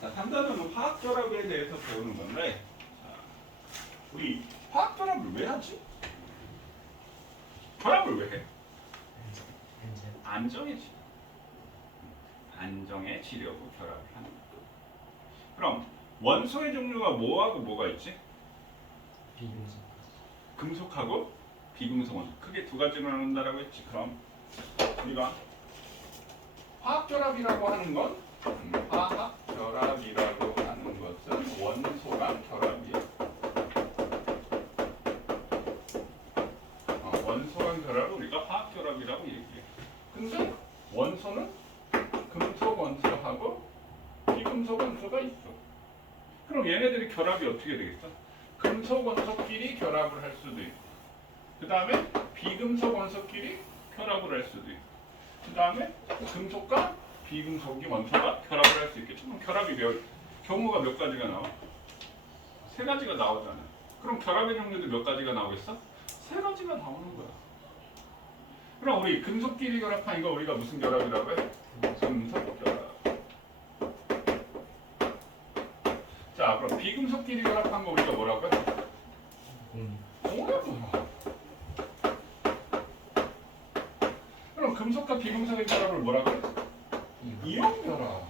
자, 3단원은 화학결합에 대해서 배우는 건데, 자, 우리 화학결합을 왜 하지? 결합을 왜 해? 안정의 치료. 안정의 치료고 결합을 하는 거. 그럼 원소의 종류가 뭐하고 뭐가 있지? 비금속. 금속하고 비금속 원소. 크게 두 가지로 나눈다라고 했지. 그럼 우리가 화학결합이라고 하는 건 화학결합이라고 하는 것은 원소랑 결합이야. 원소랑 결합을 우리가 화학결합이라고 얘기해. 근데 원소는 금속 원소하고 비금속 원소가 있어. 그럼 얘네들이 결합이 어떻게 되겠어? 금속 원소끼리 결합을 할 수도 있고, 그 다음에 비금속 원소끼리 결합을 할 수도 있고, 그 다음에 금속과 비금속이 원소가 결합을 할 수 있겠죠. 그럼 결합이 경우가 몇 가지가 나와? 세 가지가 나오잖아. 그럼 결합의 종류도 몇 가지가 나오겠어? 세 가지가 나오는 거야. 그럼 우리 금속끼리 결합한 이거 우리가 무슨 결합이라고 해? 금속 결합. 자, 그럼 비금속끼리 결합한 거 우리가 뭐라고 해? 공유결합. 그럼 금속과 비금속의 결합을 뭐라고 해? 이온결합.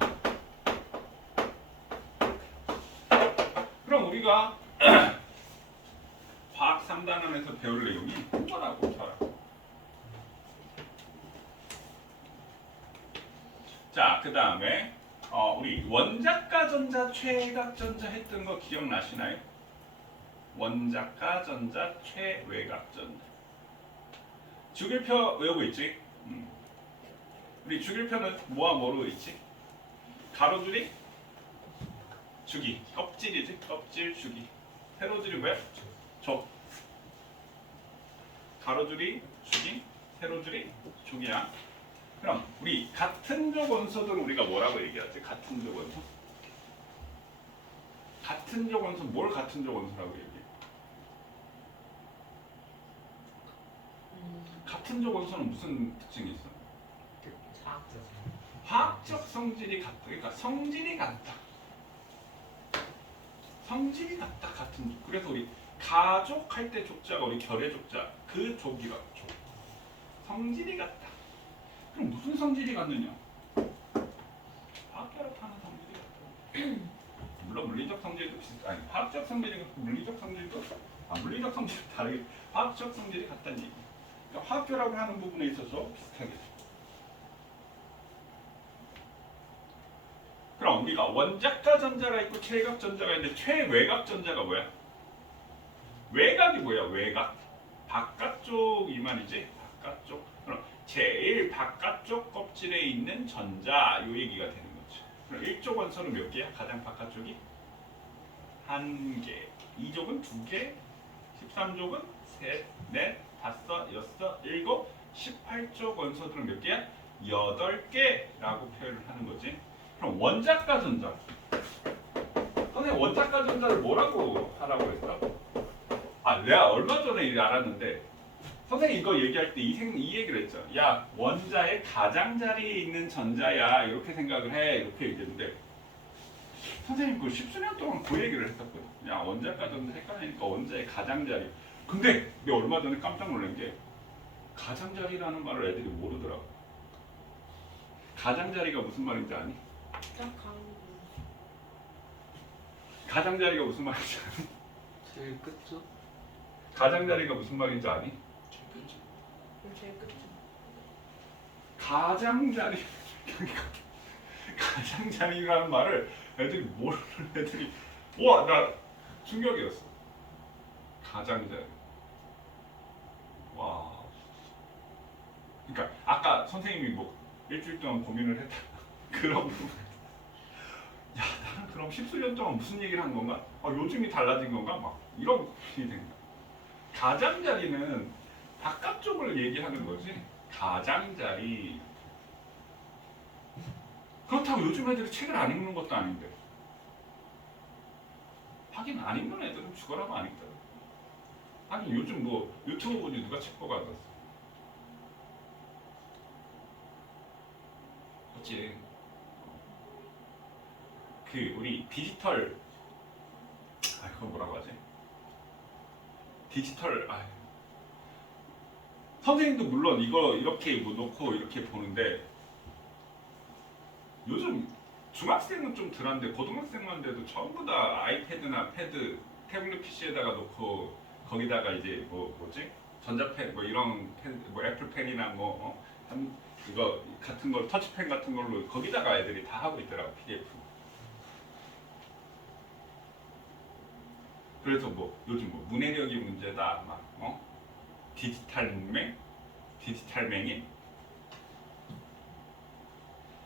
그럼 우리가 화학 3단원에서 배울 내용이 이거라고 결합. 자, 그 다음에 우리 원자가 전자, 최외각 전자 했던 거 기억나시나요? 원자가 전자, 최외각 전자. 주기표 외우고 있지? 우리 주기표는 뭐와 뭐로 있지? 가로줄이 주기, 껍질이지? 껍질 주기. 세로줄이 뭐야? 족. 가로줄이 주기, 세로줄이 족이야. 그럼 우리 같은 족 원소들은 우리가 뭐라고 얘기하지? 같은 족 원소? 같은 족 원소, 뭘 같은 족 원소라고 얘기해? 같은 족 원소는 무슨 특징이 있어? 화학적 성질이 같다. 그러니까 성질이 같다. 성질이 같다. 같은 족. 그래서 우리 가족 할 때 족자가 우리 결의 족자. 그 족이라고. 족. 성질이 같다. 그럼 무슨 성질이 같느냐? 화학결합하는 성질이 같다. 물론 물리적 성질도 아니 화학적 성질이 같고 물리적 성질도 물리적 성질은 다르게 화학적 성질이 같다는 얘기. 그러니까 화학결합을 하는 부분에 있어서 비슷하겠죠. 그럼 우리가 원자가 전자가 있고 최외각 전자가 있는데 최외각 전자가 뭐야? 외곽이 뭐야? 외곽. 바깥쪽 이 말이지. 바깥쪽. 그럼 제일 바깥쪽 껍질에 있는 전자 요 얘기가 되는 거죠. 그럼 1족 원소는 몇 개야? 가장 바깥쪽이? 1개. 2족은 2개. 13족은 3, 4, 5, 6, 7, 18족 원소들은 몇 개야? 8개라고 표현을 하는 거지. 그럼 원자가 전자. 선생님 원자가 전자를 뭐라고 하라고 했어? 내가 얼마 전에 이제 알았는데 선생님 이거 얘기할 때 이 얘기를 했죠. 야 원자의 가장자리에 있는 전자야 이렇게 생각을 해 이렇게 얘기했는데 선생님 그 십수년 동안 그 얘기를 했었거든. 야 원자가 전자 헷갈리니까 원자의 가장자리. 근데 내가 얼마 전에 깜짝 놀란 게 가장자리라는 말을 애들이 모르더라고. 가장자리가 무슨 말인지 아니? 가장자리가 무슨 말인지 아니? 제일 끝죠? 가장자리가 무슨 말인지 아니? 제일 끝죠. 가장자리 가장자리라는 말을 애들이 모르는 애들이 와 나 충격이었어. 가장자리. 와. 그러니까 아까 선생님이 뭐 일주일 동안 고민을 했다 그런 부분. 야 나는 그럼 십수년 동안 무슨 얘기를 한 건가? 요즘이 달라진 건가? 막 이런 고민이 된 거야. 가장자리는 바깥쪽을 얘기하는 거지. 가장자리. 그렇다고 요즘 애들이 책을 안 읽는 것도 아닌데. 하긴 안 읽는 애들은 죽어라고 안 읽더라. 아니 요즘 뭐 유튜브 보니 누가 책 보고 앉았어. 그렇지. 그 우리 디지털 그거 뭐라고 하지? 디지털 선생님도 물론 이거 이렇게 뭐 놓고 이렇게 보는데 요즘 중학생은 좀 덜한데 고등학생만 돼도 전부 다 아이패드나 패드, 태블릿 PC에다가 놓고 거기다가 이제 뭐지? 전자펜 뭐 이런 펜, 뭐 애플펜이나 이거 같은 걸 터치펜 같은 걸로 거기다가 애들이 다 하고 있더라고 PDF. 그래서 뭐 요즘 뭐 문해력이 문제다 막 디지털맹인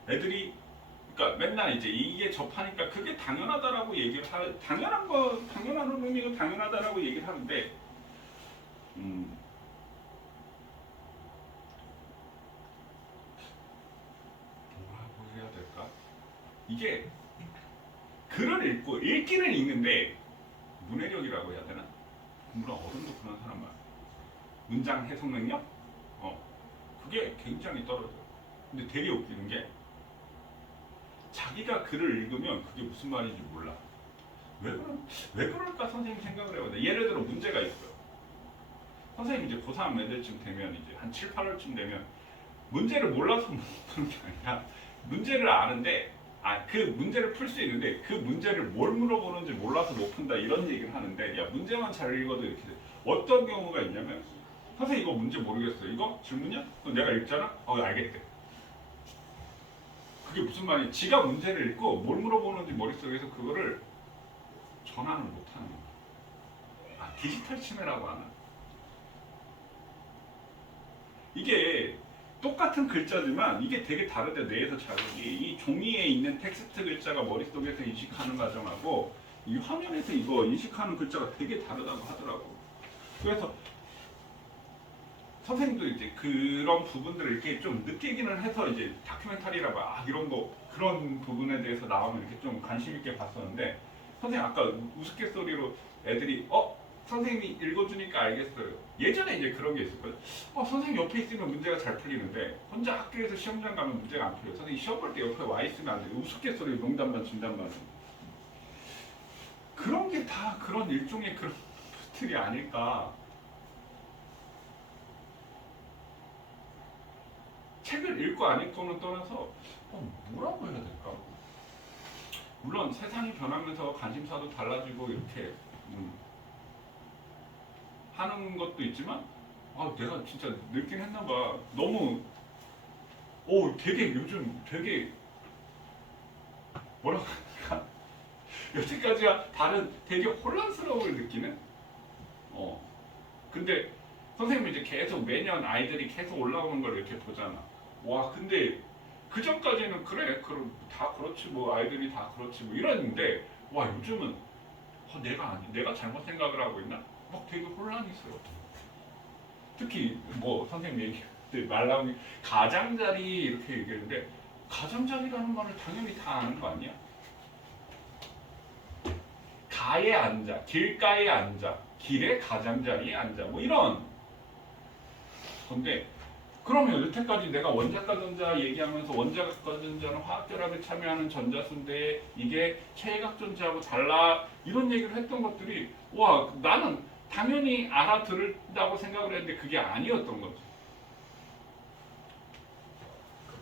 애들이 그러니까 맨날 이제 이게 접하니까 그게 당연하다라고 얘기를 당연한 의미가 당연하다라고 얘기를 하는데 뭐라고 해야 될까? 이게 글을 읽고 읽기는 읽는데 문해력이라고 해야 되나? 물론 어른도 그런 사람 많아. 문장 해석 능력? 그게 굉장히 떨어져요. 근데 되게 웃기는 게 자기가 글을 읽으면 그게 무슨 말인지 몰라. 왜 그럴까 선생님 생각을 해보는데 예를 들어 문제가 있어요. 선생님 이제 고3 애들쯤 되면 이제 한 7, 8월쯤 되면 문제를 몰라서 못 푸는 게 아니라 문제를 아는데 그 문제를 풀 수 있는데 그 문제를 뭘 물어보는지 몰라서 못 푼다 이런 얘기를 하는데 야 문제만 잘 읽어도 이렇게 돼. 어떤 경우가 있냐면 선생님 이거 문제 모르겠어요. 이거 질문이야? 그럼 내가 읽잖아? 알겠대. 그게 무슨 말이야? 지가 문제를 읽고 뭘 물어보는지 머릿속에서 그거를 전환을 못하는 거야. 디지털 치매라고 하나? 이게 똑같은 글자지만 이게 되게 다르대. 뇌에서 자극이 이 종이에 있는 텍스트 글자가 머릿속에서 인식하는 과정하고 이 화면에서 이거 인식하는 글자가 되게 다르다고 하더라고. 그래서 선생님도 이제 그런 부분들을 이렇게 좀 느끼기는 해서 이제 다큐멘터리라 이런 거 그런 부분에 대해서 나오면 이렇게 좀 관심 있게 봤었는데 선생님 아까 우스갯소리로 애들이 선생님이 읽어주니까 알겠어요. 예전에 이제 그런 게 있었거든. 선생님 옆에 있으면 문제가 잘 풀리는데 혼자 학교에서 시험장 가면 문제가 안 풀려. 선생님 시험 볼 때 옆에 와 있으면 안 돼. 우스갯소리 농담반 진담반. 그런 게 다 그런 일종의 그런 것들이 아닐까. 책을 읽고 안 읽고는 떠나서 뭐라고 해야 될까? 물론 세상이 변하면서 관심사도 달라지고 이렇게 하는 것도 있지만 내가 진짜 늙긴 했나 봐. 너무 되게 요즘 되게 뭐라고 할까? 여태까지와 다른 되게 혼란스러움을 느끼는 근데 선생님이 이제 계속 매년 아이들이 계속 올라오는 걸 이렇게 보잖아. 근데 그 전까지는 그래 그럼 다 그렇지 뭐 아이들이 다 그렇지 뭐 이랬는데 요즘은 내가 잘못 생각을 하고 있나? 막 되게 혼란스러워. 특히 뭐 선생님 얘기 말 나오니 가장자리 이렇게 얘기했는데 가장자리라는 말을 당연히 다 아는 거 아니야? 가에 앉아, 길가에 앉아, 길의 가장자리에 앉아 뭐 이런 건데 그러면 여태까지 내가 원자과 전자 얘기하면서 원자과 전자는 화학결합에 참여하는 전자수인데 이게 최외각 전자하고 달라 이런 얘기를 했던 것들이 나는 당연히 알아들을다고 생각을 했는데 그게 아니었던 거지.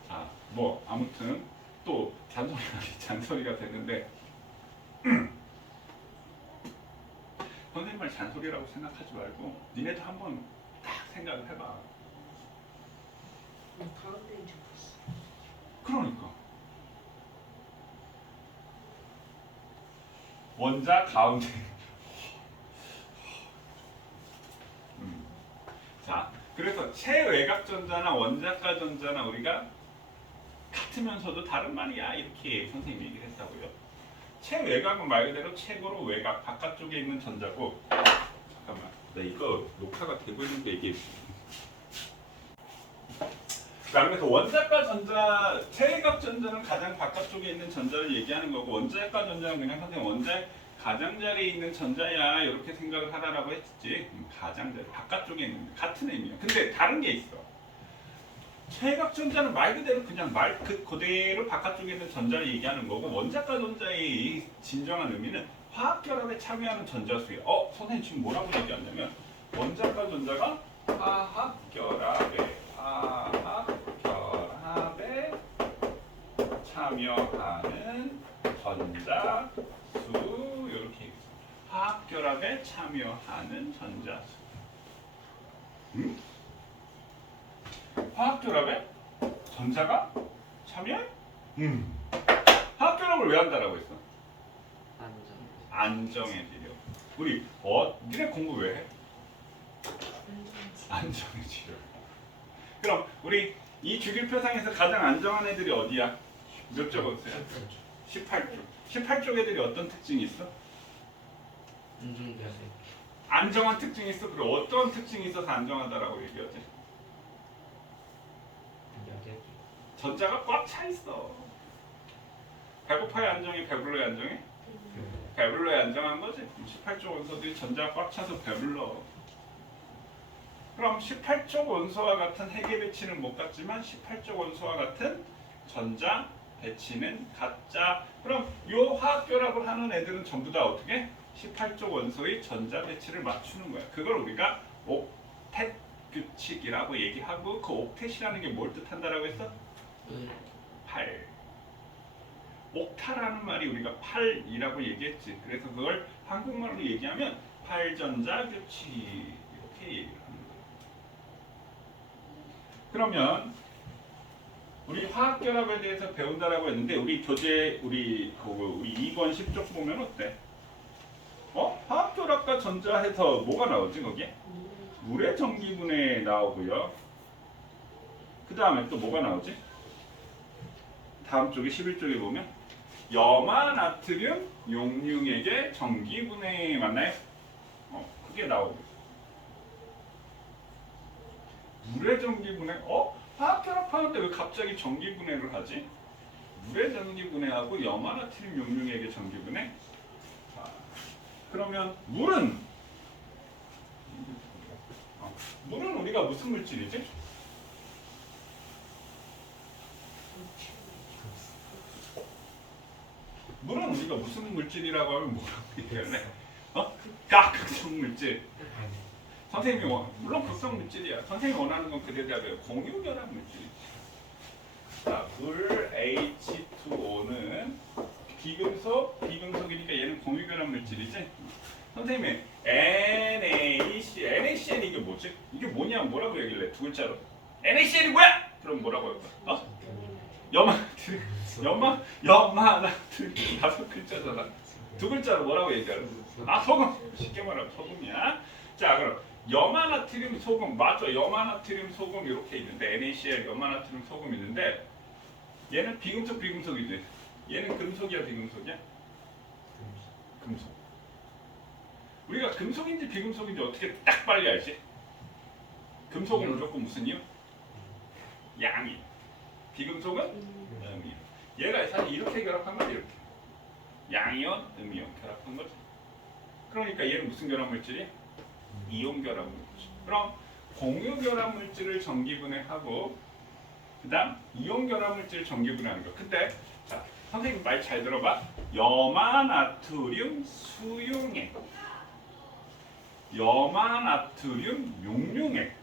자, 아무튼 또 잔소리가 됐는데 선생님 말 잔소리라고 생각하지 말고 니네도 한번 딱 생각을 해봐. 가운데인 줄 알았어. 그러니까 원자 가운데 자, 그래서 최외각 전자나 원자과 전자나 우리가 같으면서도 다른 말이야 이렇게 선생님이 얘기를 했다고요. 최외각은 말 그대로 최고로 외곽 바깥쪽에 있는 전자고 잠깐만 나 이거 녹화가 되고 있는 게 이게 자, 그래서 원자과 전자, 최외각 전자는 가장 바깥쪽에 있는 전자를 얘기하는 거고 원자과 전자는 그냥 선생님 원자의 가장자리에 있는 전자야 이렇게 생각을 하라고 했지. 가장자리 바깥쪽에 있는 같은 의미야. 근데 다른 게 있어. 최각전자는 말 그대로 그냥 말 그대로 바깥쪽에 있는 전자를 얘기하는 거고 원자과 전자의 이 진정한 의미는 화학결합에 참여하는 전자수예요. 선생님 지금 뭐라고 얘기하냐면 원자과 전자가 화학결합에 참여하는 전자수 이렇게 얘기해요. 화학결합에 참여하는 전자수. 응? 화학결합에 전자가 참여해? 화학결합을 왜 한다라고 했어? 안전. 안정해지려. 우리 니네 공부 왜 해? 안정해지려. 그럼 우리 이 주기표상에서 가장 안정한 애들이 어디야? 몇 쪽 원소야? 18쪽. 18쪽 애들이 어떤 특징이 있어? 안전자세. 안정한 특징이 있어. 그리고 어떤 특징이 있어서 안정하다라고 얘기하지? 야대. 전자가 꽉 차 있어. 배고파야 안정해, 배불러야 안정해? 배불러야 안정한 거지. 18쪽 원소들이 전자가 꽉 차서 배불러. 그럼 18쪽 원소와 같은 핵의 배치는 못 같지만 18쪽 원소와 같은 전자 배치는 같자. 그럼 요 화학결합을 하는 애들은 전부 다 어떻게? 18쪽 원소의 전자 배치를 맞추는 거야. 그걸 우리가 옥텟 규칙이라고 얘기하고 그 옥텟이라는 게 뭘 뜻한다라고 했어? 8. 옥타라는 말이 우리가 8이라고 얘기했지. 그래서 그걸 한국말로 얘기하면 8전자 규칙 이렇게 얘기를 하는 거예요. 그러면 우리 화학결합에 대해서 배운다라고 했는데 우리 교재 우리 2권 10쪽 보면 어때? 화학결합과 전자해서 뭐가 나오지 거기에? 물의 전기분해 나오고요. 그 다음에 또 뭐가 나오지? 다음 쪽에 11쪽에 보면 염화 나트륨 용융액의 전기분해 맞나요? 그게 나오고 물의 전기분해 화학결합하는데 왜 갑자기 전기분해를 하지? 물의 전기분해하고 염화 나트륨 용융액의 전기분해? 그러면 물은 우리가 무슨 물질이지? 물은 우리가 무슨 물질이라고 하면 뭐라고 얘기할래? 극성 물질. 선생님이 물론 극성 물질이야. 선생님이 원하는 건 그 대답이에요. 공유결합 물질이지. 자, 물 H2O는 비금속이니까 얘는 공유결합 물질이지. 선생님이 NaCl 이게 뭐지? 이게 뭐냐 뭐라고 얘기할래? 두 글자로. NaCl이 뭐야? 그럼 뭐라고 할까? 염화나트륨 다섯 글자잖아. 두 글자로 뭐라고 얘기하는? 소금. 쉽게 말하면 소금이야. 자, 그럼 염화나트륨 소금 맞죠? 염화나트륨 소금 이렇게 있는데 NaCl 염화나트륨 소금 있는데 얘는 비금속이지. 얘는 금속이야 비금속이야? 금속. 우리가 금속인지 비금속인지 어떻게 딱 빨리 알지? 금속은 무조건 무슨 이유? 양이. 비금속은 음이온. 얘가 사실 이렇게 결합한 거지 이렇게. 양이온, 음이온 결합한 거지. 그러니까 얘는 무슨 결합 물질이? 이온 결합 물질. 그럼 공유 결합 물질을 전기분해하고 그다음 이온 결합 물질을 전기분해하는 거. 근데 자 선생님 말 잘 들어봐. 염화나트륨 수용액, 염화나트륨 용융액.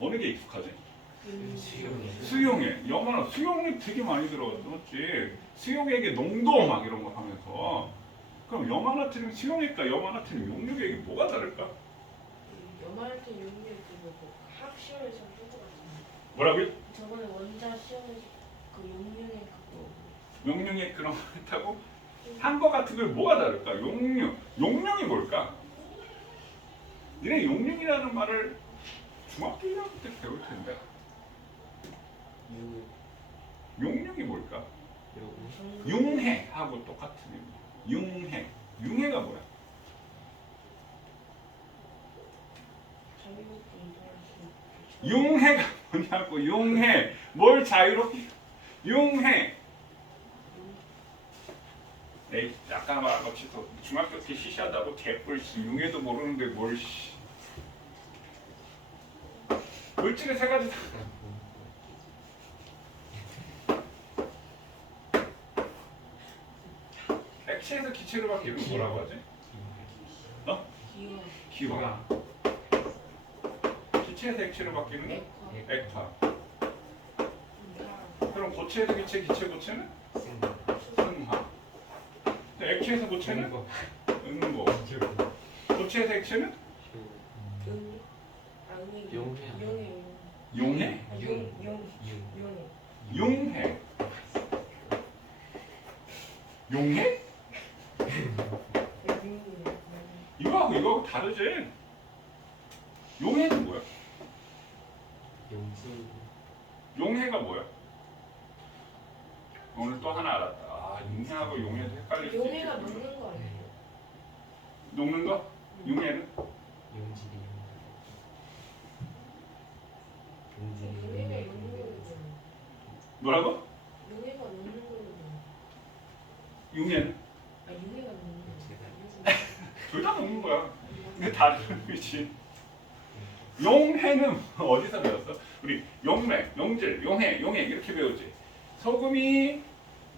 어느 게 익숙하지? 수용액. 수용액 되게 많이 들어갔어, 맞지? 수용액의 농도 막 이런 거 하면서. 그럼 염화나트륨 수용액과 염화나트륨 용융액이 뭐가 다를까? 염화나트륨 용융액 그거 화학 시험에서 한거 같은데. 뭐라고요? 저번에 원자 시험에서 그 용융액 그거. 용융액 그런 거 했다고? 한 거 같은 걸 뭐가 다를까? 용융이 뭘까? 니네 용융이라는 말을 중학교 1학년 때 배울 텐데. 용융이 뭘까? 융해하고 똑같은 의미. 융해가 뭐야? 융해가 뭐냐고. 융해. 뭘 자유롭게? 융해. 에이, 아까 말한 거 취소. 중학교 때 시시하다고 개뿔 융해도 모르는데 뭘 물질의 세 가지 액체에서 기체로 바뀌는 뭐라고 하지? 어? 기와 기화. 기체에서 액체로 바뀌는 게 액화 액화. 달 그럼 고체에서 기체, 기체 고체는 승화. 근데 액체에서 고체는 응고. 고체에서 액체는 아니 용해. 용해 용해. 용해 용해. 용해? 이거하고 이거하고 다르지. 용해는 뭐야? 용수. 용해가 뭐야? 오늘 또 하나 알았다. 아, 용해하고 용해도 헷갈릴 수 있지. 용해가 녹는 거 아니에요? 녹는 거? 용해는? 용질이. 용해가 녹는 거거든. 뭐라고? 용해가 녹는 거거든. 용해는? 아 용해가 녹는 거. 둘 다 녹는 거야. 근데 다른 거지. 용해는 어디서 배웠어? 우리 용맥, 용질, 용해, 용해 이렇게 배우지. 소금이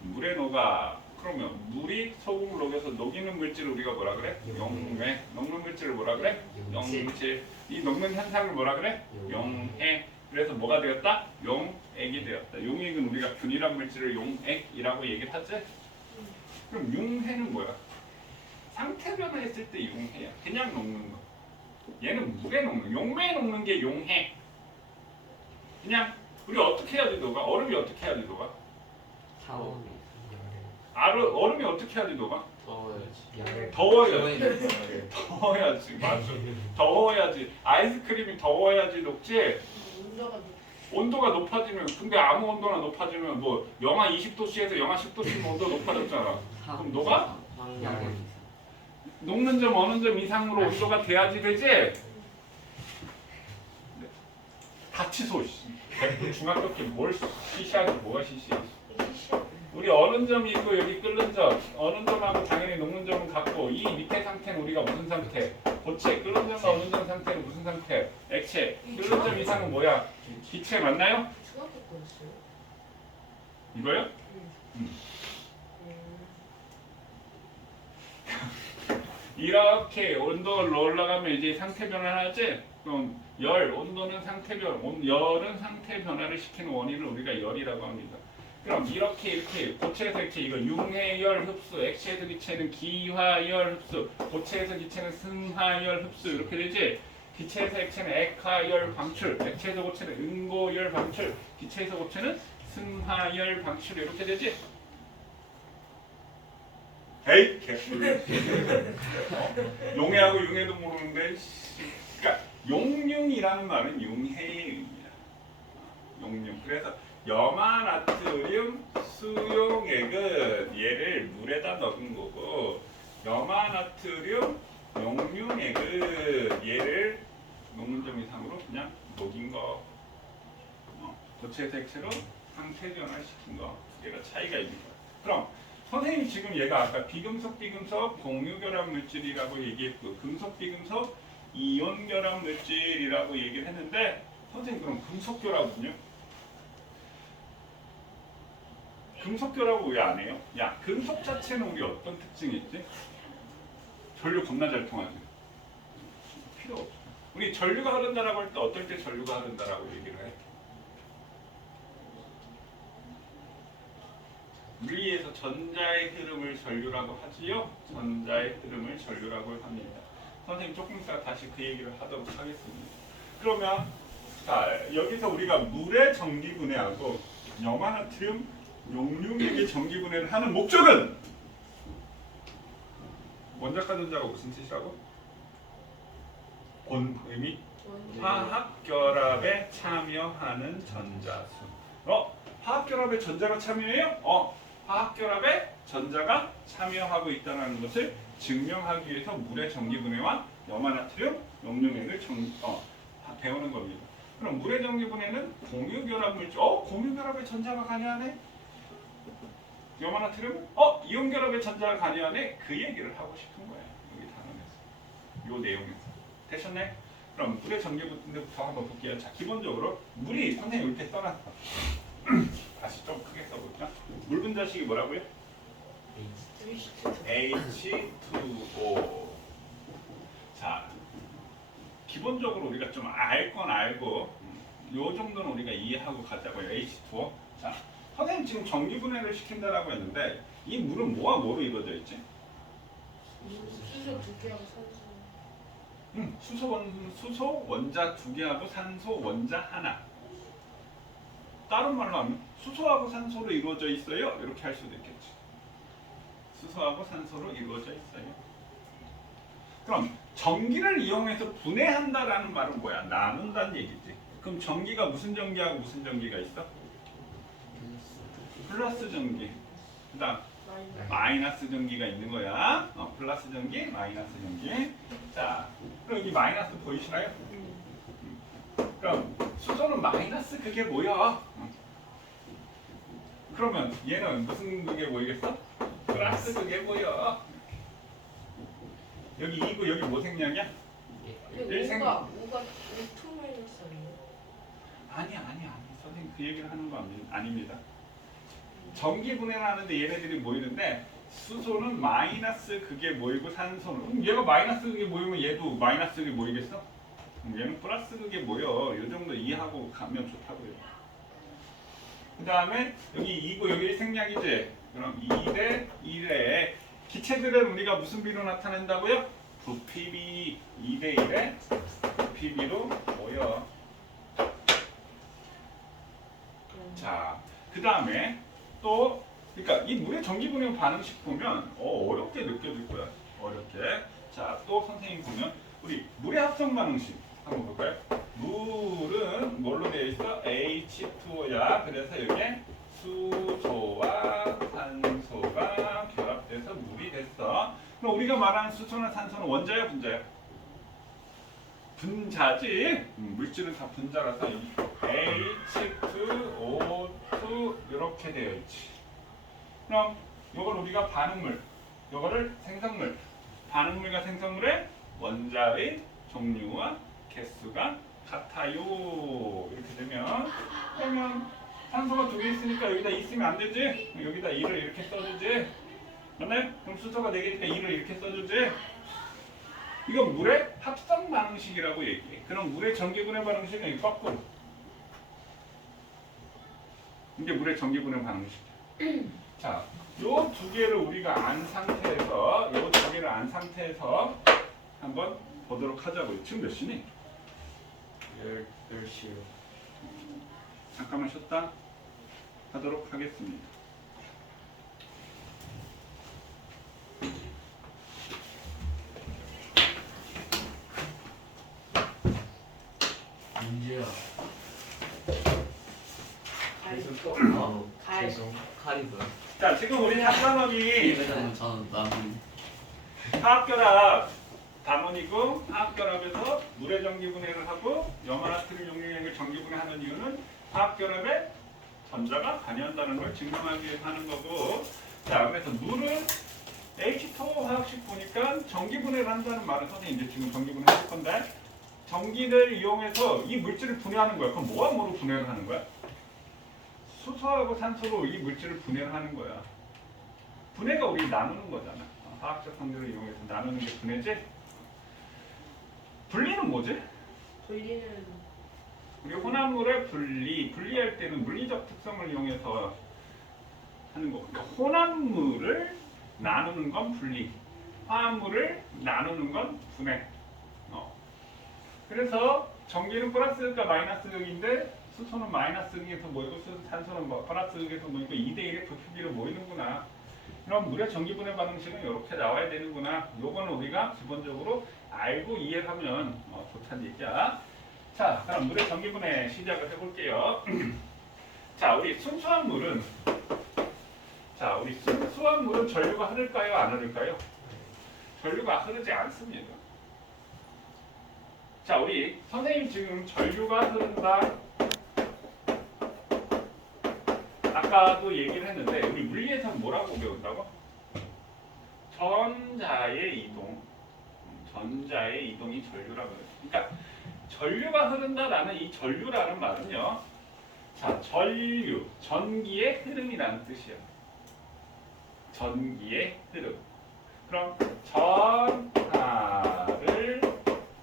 물에 녹아. 그러면 물이 소금을 녹여서 녹이는 물질을 우리가 뭐라 그래? 용맥. 녹는 물질을 뭐라 그래? 용질. 이 녹는 현상을 뭐라 그래? 용해. 그래서 뭐가 되었다? 용액이 되었다. 용액은 우리가 균일한 물질을 용액이라고 얘기를 하지? 그럼 용해는 뭐야? 상태 변화했을 때 용해야. 그냥 녹는 거. 얘는 물에 녹는, 용매에 녹는 게 용해. 그냥 우리 어떻게 해야지 녹아? 얼음이 어떻게 해야지 녹아? 차원이 열을 얼음이 어떻게 해야지 녹아? 열을 더워야지. 더워야지. 맞아. 더워야지. 아이스크림이 더워야지 녹지. 온도가 온도가 높아지면, 근데 아무 온도나 높아지면 뭐 영하 20도씨에서 영하 10도씨 온도 높아졌잖아. 그럼 녹아? 열을 녹는 점 어느 점 이상으로 온도가 돼야지 되지? 다 취소. 중학교 때 뭘 시시하지 뭐가 시시해. 우리 어느 점이 있고 여기 끓는 점, 어느 점하고 당연히 녹는 점은 같고, 이 밑에 상태는 우리가 무슨 상태? 고체. 끓는 점과 어느 점 상태는 무슨 상태? 액체. 끓는 점 이상은 뭐야? 기체 맞나요? 중학교 거였어요? 이거요? 이렇게 온도가 올라가면 이제 상태 변화를 하지. 그럼 온도는 상태 열은 상태 변화를 시키는 원인을 우리가 열이라고 합니다. 그럼 이렇게 고체에서 액체 이거 융해열 흡수, 액체에서 기체는 기화열 흡수, 고체에서 기체는 승화열 흡수 이렇게 되지. 기체에서 액체는 액화열 방출, 액체에서 고체는 응고열 방출, 기체에서 고체는 승화열 방출 이렇게 되지. 에이 개뿔. 용해하고 융해도 모르는데. 그러니까 용융이라는 말은 융해의 의미야. 용융. 그래서 염화나트륨 수용액은 얘를 물에다 넣은 거고, 염화나트륨 용융액은 얘를 녹는 점 이상으로 그냥 녹인 거. 고체에서 액체로 상태 변화를 시킨 거. 얘가 차이가 있는 거야. 그럼 선생님 지금 얘가 아까 비금속 공유결합 물질이라고 얘기했고, 금속 비금속 이온 결합 물질이라고 얘기를 했는데, 선생님 그럼 금속 결합은요? 금속 결합을 왜 안 해요? 야, 금속 자체는 우리 어떤 특징이 있지? 전류 겁나 잘 통하지. 필요 없어. 우리 전류가 흐른다라고 할 때 어떨 때 전류가 흐른다라고 얘기를 해? 물리에서 전자의 흐름을 전류라고 하지요. 전자의 흐름을 전류라고 합니다. 선생님 조금 이따 다시 그 얘기를 하도록 하겠습니다. 그러면 자, 여기서 우리가 물의 전기분해하고 염화나트륨 용융액의 전기분해를 하는 목적은 원자과 전자가 무슨 뜻이라고? 의미? 화학결합에 참여하는 전자수. 화학결합에 전자가 참여해요? 화학결합에 전자가 참여하고 있다는 것을 증명하기 위해서 물의 전기분해와 염화나트륨 용융액을 배우는 겁니다. 그럼 물의 전기분해는 공유결합 물질. 공유결합에 전자가 관여하네? 염화나트륨은 이온결합에 전자가 관여하네? 그 얘기를 하고 싶은 거예요. 여기 단원에서. 요 내용에서. 되셨네? 그럼 물의 전기분해부터 한번 볼게요. 자, 기본적으로 물이 선생님 이렇게 써놨어. 다시 좀 크게 써볼까? 물 분자식이 뭐라고요? H2O. 자, 기본적으로 우리가 좀 알 건 알고 요 정도는 우리가 이해하고 가자고요. H2O. 자, 선생님 지금 전기분해를 시킨다라고 했는데 이 물은 뭐와 뭐로 이루어져 있지? 수소 2개하고 산소. 수소 원자 2개하고 산소 원자 하나. 다른 말로 하면 수소하고 산소로 이루어져 있어요. 이렇게 할 수도 있겠지. 수소하고 산소로 이루어져 있어요. 그럼 전기를 이용해서 분해한다라는 말은 뭐야? 나눈다는 얘기지. 그럼 전기가 무슨 전기하고 무슨 전기가 있어? 플러스 전기. 그다음 마이너스 전기가 있는 거야. 플러스 전기, 마이너스 전기. 자, 그럼 여기 마이너스 보이시나요? 그럼 수소는 마이너스 그게 뭐야? 그러면 얘는 무슨 그게 뭐이겠어? 플러스 그게 뭐야? 여기 2고 여기 뭐 생략이야? 근데 생- 5가 2 마이너스 아니에요? 아니. 선생님 그 얘기를 하는 거 아닙니다. 전기 분해를 하는데 얘네들이 모이는데 수소는 마이너스 그게 모이고 산소는 얘가 마이너스 그게 모이면 얘도 마이너스 그게 모이겠어? 얘는 플러스 그게 모여. 이 정도 이해하고 가면 좋다고요. 그 다음에 여기 2고 여기 생략이지? 그럼 2대 1에 기체들은 우리가 무슨 비로 나타낸다고요? 부피비 2대 1에 부피비로 모여. 자, 그 다음에 또 그러니까 이 물의 전기분해 반응식 보면 어렵게 느껴질 거야. 어렵게. 자, 또 선생님 보면 우리 물의 합성 반응식 한번 볼까요? 물은 뭘로 되어 있어? H2O야. 그래서 여기에 수소와 산소가 결합돼서 물이 됐어. 그럼 우리가 말하는 수소나 산소는 원자야, 분자야? 분자지. 물질은 다 분자라서 H2O2 이렇게 되어 있지. 그럼 이걸 우리가 반응물, 이거를 생성물. 반응물과 생성물의 원자의 종류와 개수가 같아요. 이렇게 되면 그러면 산소가 2개 있으니까 여기다 2 쓰면 안 되지? 여기다 2를 이렇게 써주지. 맞나요? 그럼 수소가 4개니까 2를 이렇게 써주지. 이건 물의 합성 반응식이라고 얘기해. 그럼 물의 전기분해 반응식은 이 거꾸로. 이게 물의 전기분해 반응식이야. 자, 요 2개를 우리가 안 상태에서 한번 보도록 하자고요. 지금 몇 시니? 10시요. 잠깐만 쉬었다 하도록 하겠습니다. 민주야. 갈. 죄송. 카리브. 자, 지금 우리 합산업이 왜냐면 저는 나는 화학결합 단원이고 화학결합에서 물의 전기분해를 하고 염화나트륨 용량액을 전기분해하는 이유는 화학결합에 전자가 관여한다는 걸 증명하기 위해서 하는 거고. 자, 그래서 물은 H2O 화학식 보니까 전기분해를 한다는 말은 선생님 이제 지금 전기분해 할 건데 전기를 이용해서 이 물질을 분해하는 거야. 그럼 뭐와 뭐로 분해를 하는 거야? 수소하고 산소로 이 물질을 분해를 하는 거야. 분해가 우리 나누는 거잖아. 화학적 성질을 이용해서 나누는 게 분해지. 분리는 뭐지? 분리는 우리 혼합물의 분리할 때는 물리적 특성을 이용해서 하는 거. 그러니까 혼합물을 나누는 건 분리, 화합물을 나누는 건 분해. 그래서 전기는 플러스 극과 마이너스 극인데 수소는 마이너스 극에서 모이고 산소는 플러스 극에서 모이고 2대 1의 부피비로 모이는구나. 그럼 물의 전기분해 반응식은 이렇게 나와야 되는구나. 요거는 우리가 기본적으로 알고 이해하면 좋다는 얘기야. 자, 그럼 물의 전기분해 시작을 해볼게요. 자, 우리 순수한 물은 전류가 흐를까요? 안 흐를까요? 전류가 흐르지 않습니다. 자, 우리 선생님 지금 전류가 흐른다. 아까도 얘기를 했는데 우리 물리에서는 뭐라고 배운다고? 전자의 이동. 전자의 이동이 전류라고 해요. 그러니까 전류가 흐른다라는 이 전류라는 말은요. 자, 전류, 전기의 흐름이라는 뜻이야. 전기의 흐름. 그럼 전하를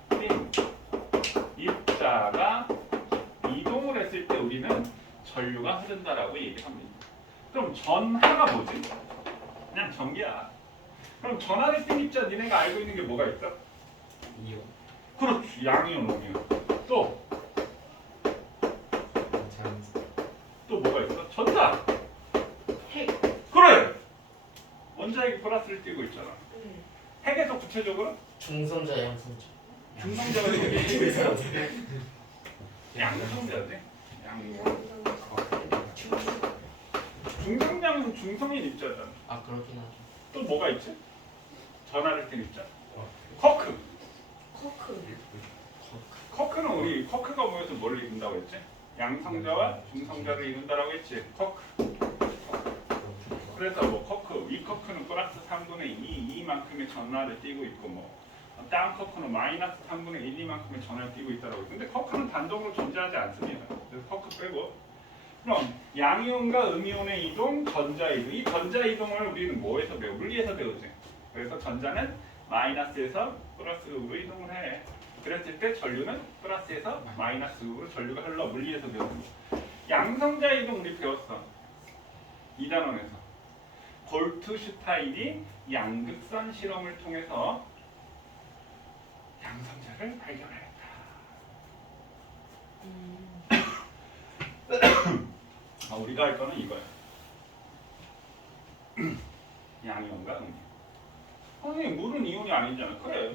띈 입자가 이동을 했을 때 우리는 전류가 흐른다라고 얘기합니다. 그럼 전하가 뭐지? 그냥 전기야. 그럼 전하를 띈 입자 니네가 알고 있는 게 뭐가 있어? 이요. 그렇지. 양이온, 음이온. 또 뭐가 있어? 전자. 핵. 그래. 원자핵이 플러스를 띄고 있잖아. 응. 핵에서 구체적으로 중성자 양성자. 중성자가 되고 있어. 양성자지. 중성량은 중성인 입자잖아. 아 그렇긴 하죠. 또 뭐가 있지? 전하를 띈 입자. 커크. 커크. 커크는 우리 커크가 모여서 뭘 이룬다고 했지? 양성자와 중성자를 이룬다라고 했지. 커크. 그래서 뭐 커크, 위 커크는 플러스 3분의 2 이만큼의 전하를 띄고 있고 뭐 다운 커크는 마이너스 3분의 1 이만큼의 전하를 띄고 있다라고. 근데 커크는 단독으로 존재하지 않습니다. 그래서 커크 빼고. 그럼 양이온과 음이온의 이동, 전자 이동. 이 전자 이동을 우리는 뭐에서 배워? 물리에서 배우지. 그래서 전자는 마이너스에서 플러스로 이동을 해. 그랬을 때 전류는 플러스에서 마이너스로 전류가 흘러 물리에서 배우는 거. 양성자 이동 우리 배웠어. 2단원에서. 골트슈타인이 양극선 실험을 통해서 양성자를 발견하였다. 우리가 할 거는 이거야. 양이온과 음이온. 선생님 물은 이온이 아니잖아. 그래.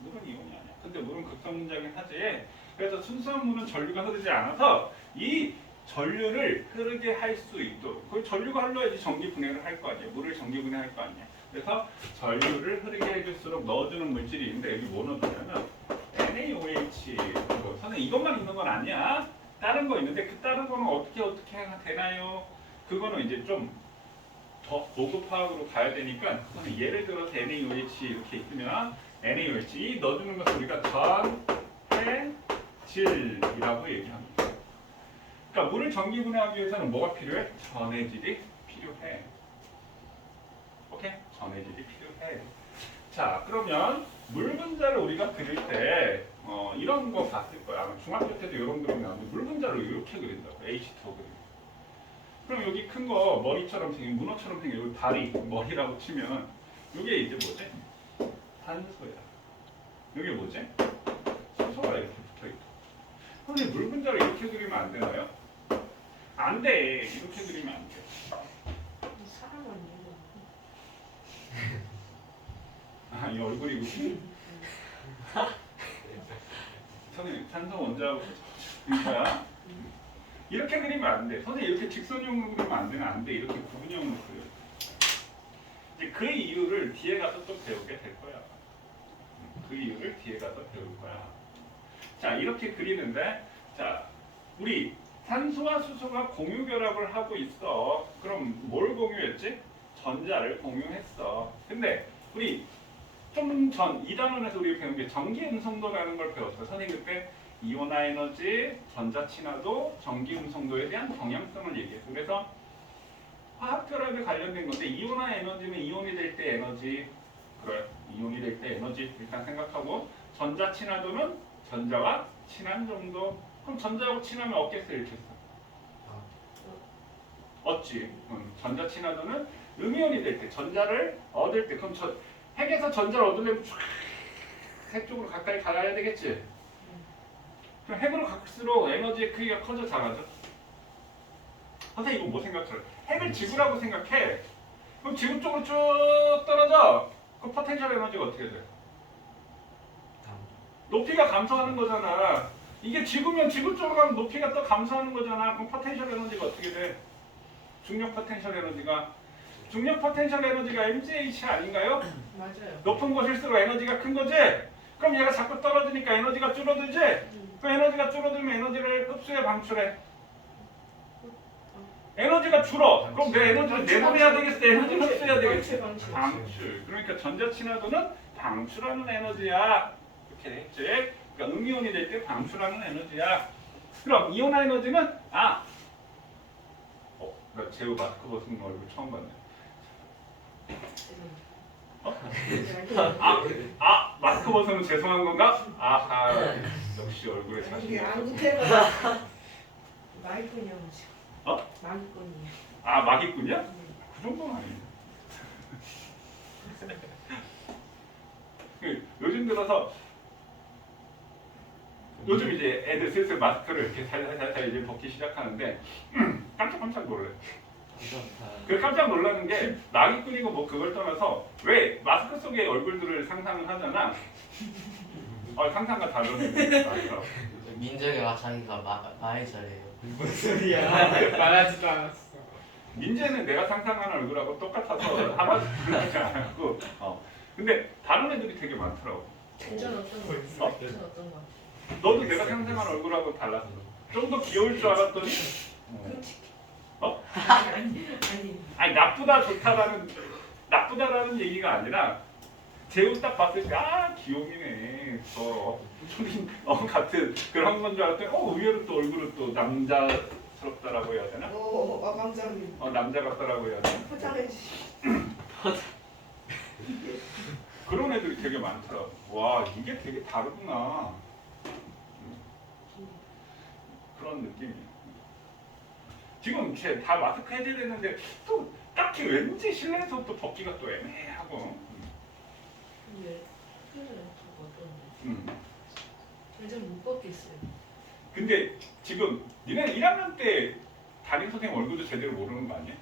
물은 이온이 아니야. 근데 물은 극성분자긴 하지. 그래서 순수한 물은 전류가 흐르지 않아서 이 전류를 흐르게 할 수 있도록. 그 전류가 흘러야지 전기 분해를 할 거 아니야. 물을 전기 분해할 거 아니야. 그래서 전류를 흐르게 해줄수록 넣어주는 물질이 있는데 여기 뭐 넣어주냐면 NaOH. 선생님 이것만 있는 건 아니야. 다른 거 있는데 그 다른 거는 어떻게 되나요? 그거는 이제 좀 더 고급 화학으로 가야 되니까 예를 들어서 NaOH 이렇게 있으면 NaOH 넣어주는 것을 우리가 전해질이라고 얘기합니다. 그러니까 물을 전기 분해하기 위해서는 뭐가 필요해? 전해질이 필요해. 오케이? 전해질이 필요해. 자, 그러면 물 분자를 우리가 그릴 때 이런 거 봤을 거야. 아마 중학교 때도 이런 그림 나오는데 물 분자를 이렇게 그린다고. H2 그림. 그럼 여기 큰 거 머리처럼 생긴 문어처럼 생긴 여기 다리 머리라고 치면 이게 이제 뭐지? 산소야. 이게 뭐지? 수소가 이렇게 붙어있고. 근데 물 분자를 이렇게 그리면 안 되나요? 안 돼. 이렇게 그리면 안 돼. 사람 아니에요. 아, 이 얼굴이 웃기? 선생님, 산소 원자하고 이거야? 이렇게 그리면 안 돼. 선생님, 이렇게 직선형으로 그리면 안 되나? 안 돼. 이렇게 구분형으로 그려. 이제 그 이유를 뒤에 가서 또 배우게 될 거야. 그 이유를 뒤에 가서 배울 거야. 자, 이렇게 그리는데, 자, 우리 산소와 수소가 공유 결합을 하고 있어. 그럼 뭘 공유했지? 전자를 공유했어. 근데 우리 좀 전 2단원에서 우리 배운 게 전기 음성도라는 걸 배웠어. 선생님 그때 이온화 에너지, 전자 친화도, 전기 음성도에 대한 경향성을 얘기했어. 그래서 화학 결합에 관련된 건데 이온화 에너지는 이온이 될 때 에너지, 그래 이온이 될 때 에너지 일단 생각하고, 전자 친화도는 전자와 친한 정도. 그럼 전자하고 친하면 얻겠어, 잃겠어? 얻지. 전자 친화도는 음이온이 될 때, 전자를 얻을 때, 그럼 핵에서 전자를 얻으려면 핵 쪽으로 가까이 가야 되겠지. 그럼 핵으로 갈수록 에너지의 크기가 커져 작아져? 선생님 이거 뭐 생각해? 핵을 지구라고 생각해. 그럼 지구 쪽으로 쭉 떨어져. 그럼 포텐셜 에너지가 어떻게 돼? 높이가 감소하는 거잖아. 이게 지구면 지구 쪽으로 가면 높이가 또 감소하는 거잖아. 그럼 포텐셜 에너지가 어떻게 돼? 중력 포텐셜 에너지가 mgh 아닌가요? 맞아요. 높은 곳일수록 에너지가 큰 거지? 그럼 얘가 자꾸 떨어지니까 에너지가 줄어들지? 그 에너지가 줄어들면 에너지를 흡수해 방출해? 에너지가 줄어. 그럼 내 에너지를 내보내야 되겠어? 에너지를 흡수해야 되겠어? 방출. 그러니까 전자 친화도는 방출하는 에너지야. 이렇게 했지? 그러니까 음이온이 될 때 방출하는 에너지야. 그럼 이온화 에너지는 나 제우 마스크 벗은 얼굴 처음 봤네. 마스크 벗으면 죄송한 건가? 아하, 역시 얼굴에 자신이 이게 안 없어서. 돼봐. 마이꾼이야 지금. 마이꾼이야. 마기꾼이야? 그 정도는 아니에요. 요즘 들어서 요즘 이제 애들 슬슬 마스크를 이렇게 살살살살 이제 벗기 시작하는데 깜짝 놀래. 그 깜짝 놀라는 게 마기꾼이고 뭐 그걸 떠나서 왜 마스크 속에 얼굴들을 상상을 하잖아. 상상과 다르네. 민정이가 자기가 마의 자리예요. 무슨 소리야? 말하지도 않았어. 민재는 내가 상상하는 얼굴하고 똑같아서 하나도 그러지 않았고 근데 다른 애들이 되게 많더라고. 진짜는 어떤 거 같아? 진짜 어떤 거 같아? 너도 내가 상상하는 얼굴하고 달랐어. 좀 더 귀여울 줄 알았더니 끔찍해. 아니. 아니 나쁘다라는 얘기가 아니라 제우 딱 봤을 때 귀요미네 초딩 같은 그런 건 줄 알았더니 의외로 또 얼굴은 또 남자스럽다라고 해야 되나? 깜짝이야. 남자 같다라고 해야 되나? 포장해주시. 그런 애들이 되게 많더라고. 와 이게 되게 다르구나. 그런 느낌이. 지금 이제 다 마스크 해제됐는데 또 딱히 왠지 실내에서 또 벗기가 또 애매하고. 근데 학교는 어떤데? 요즘 못 벗겠어요. 근데 지금 니네 1학년 때 담임 선생님 얼굴도 제대로 모르는 거 아니야?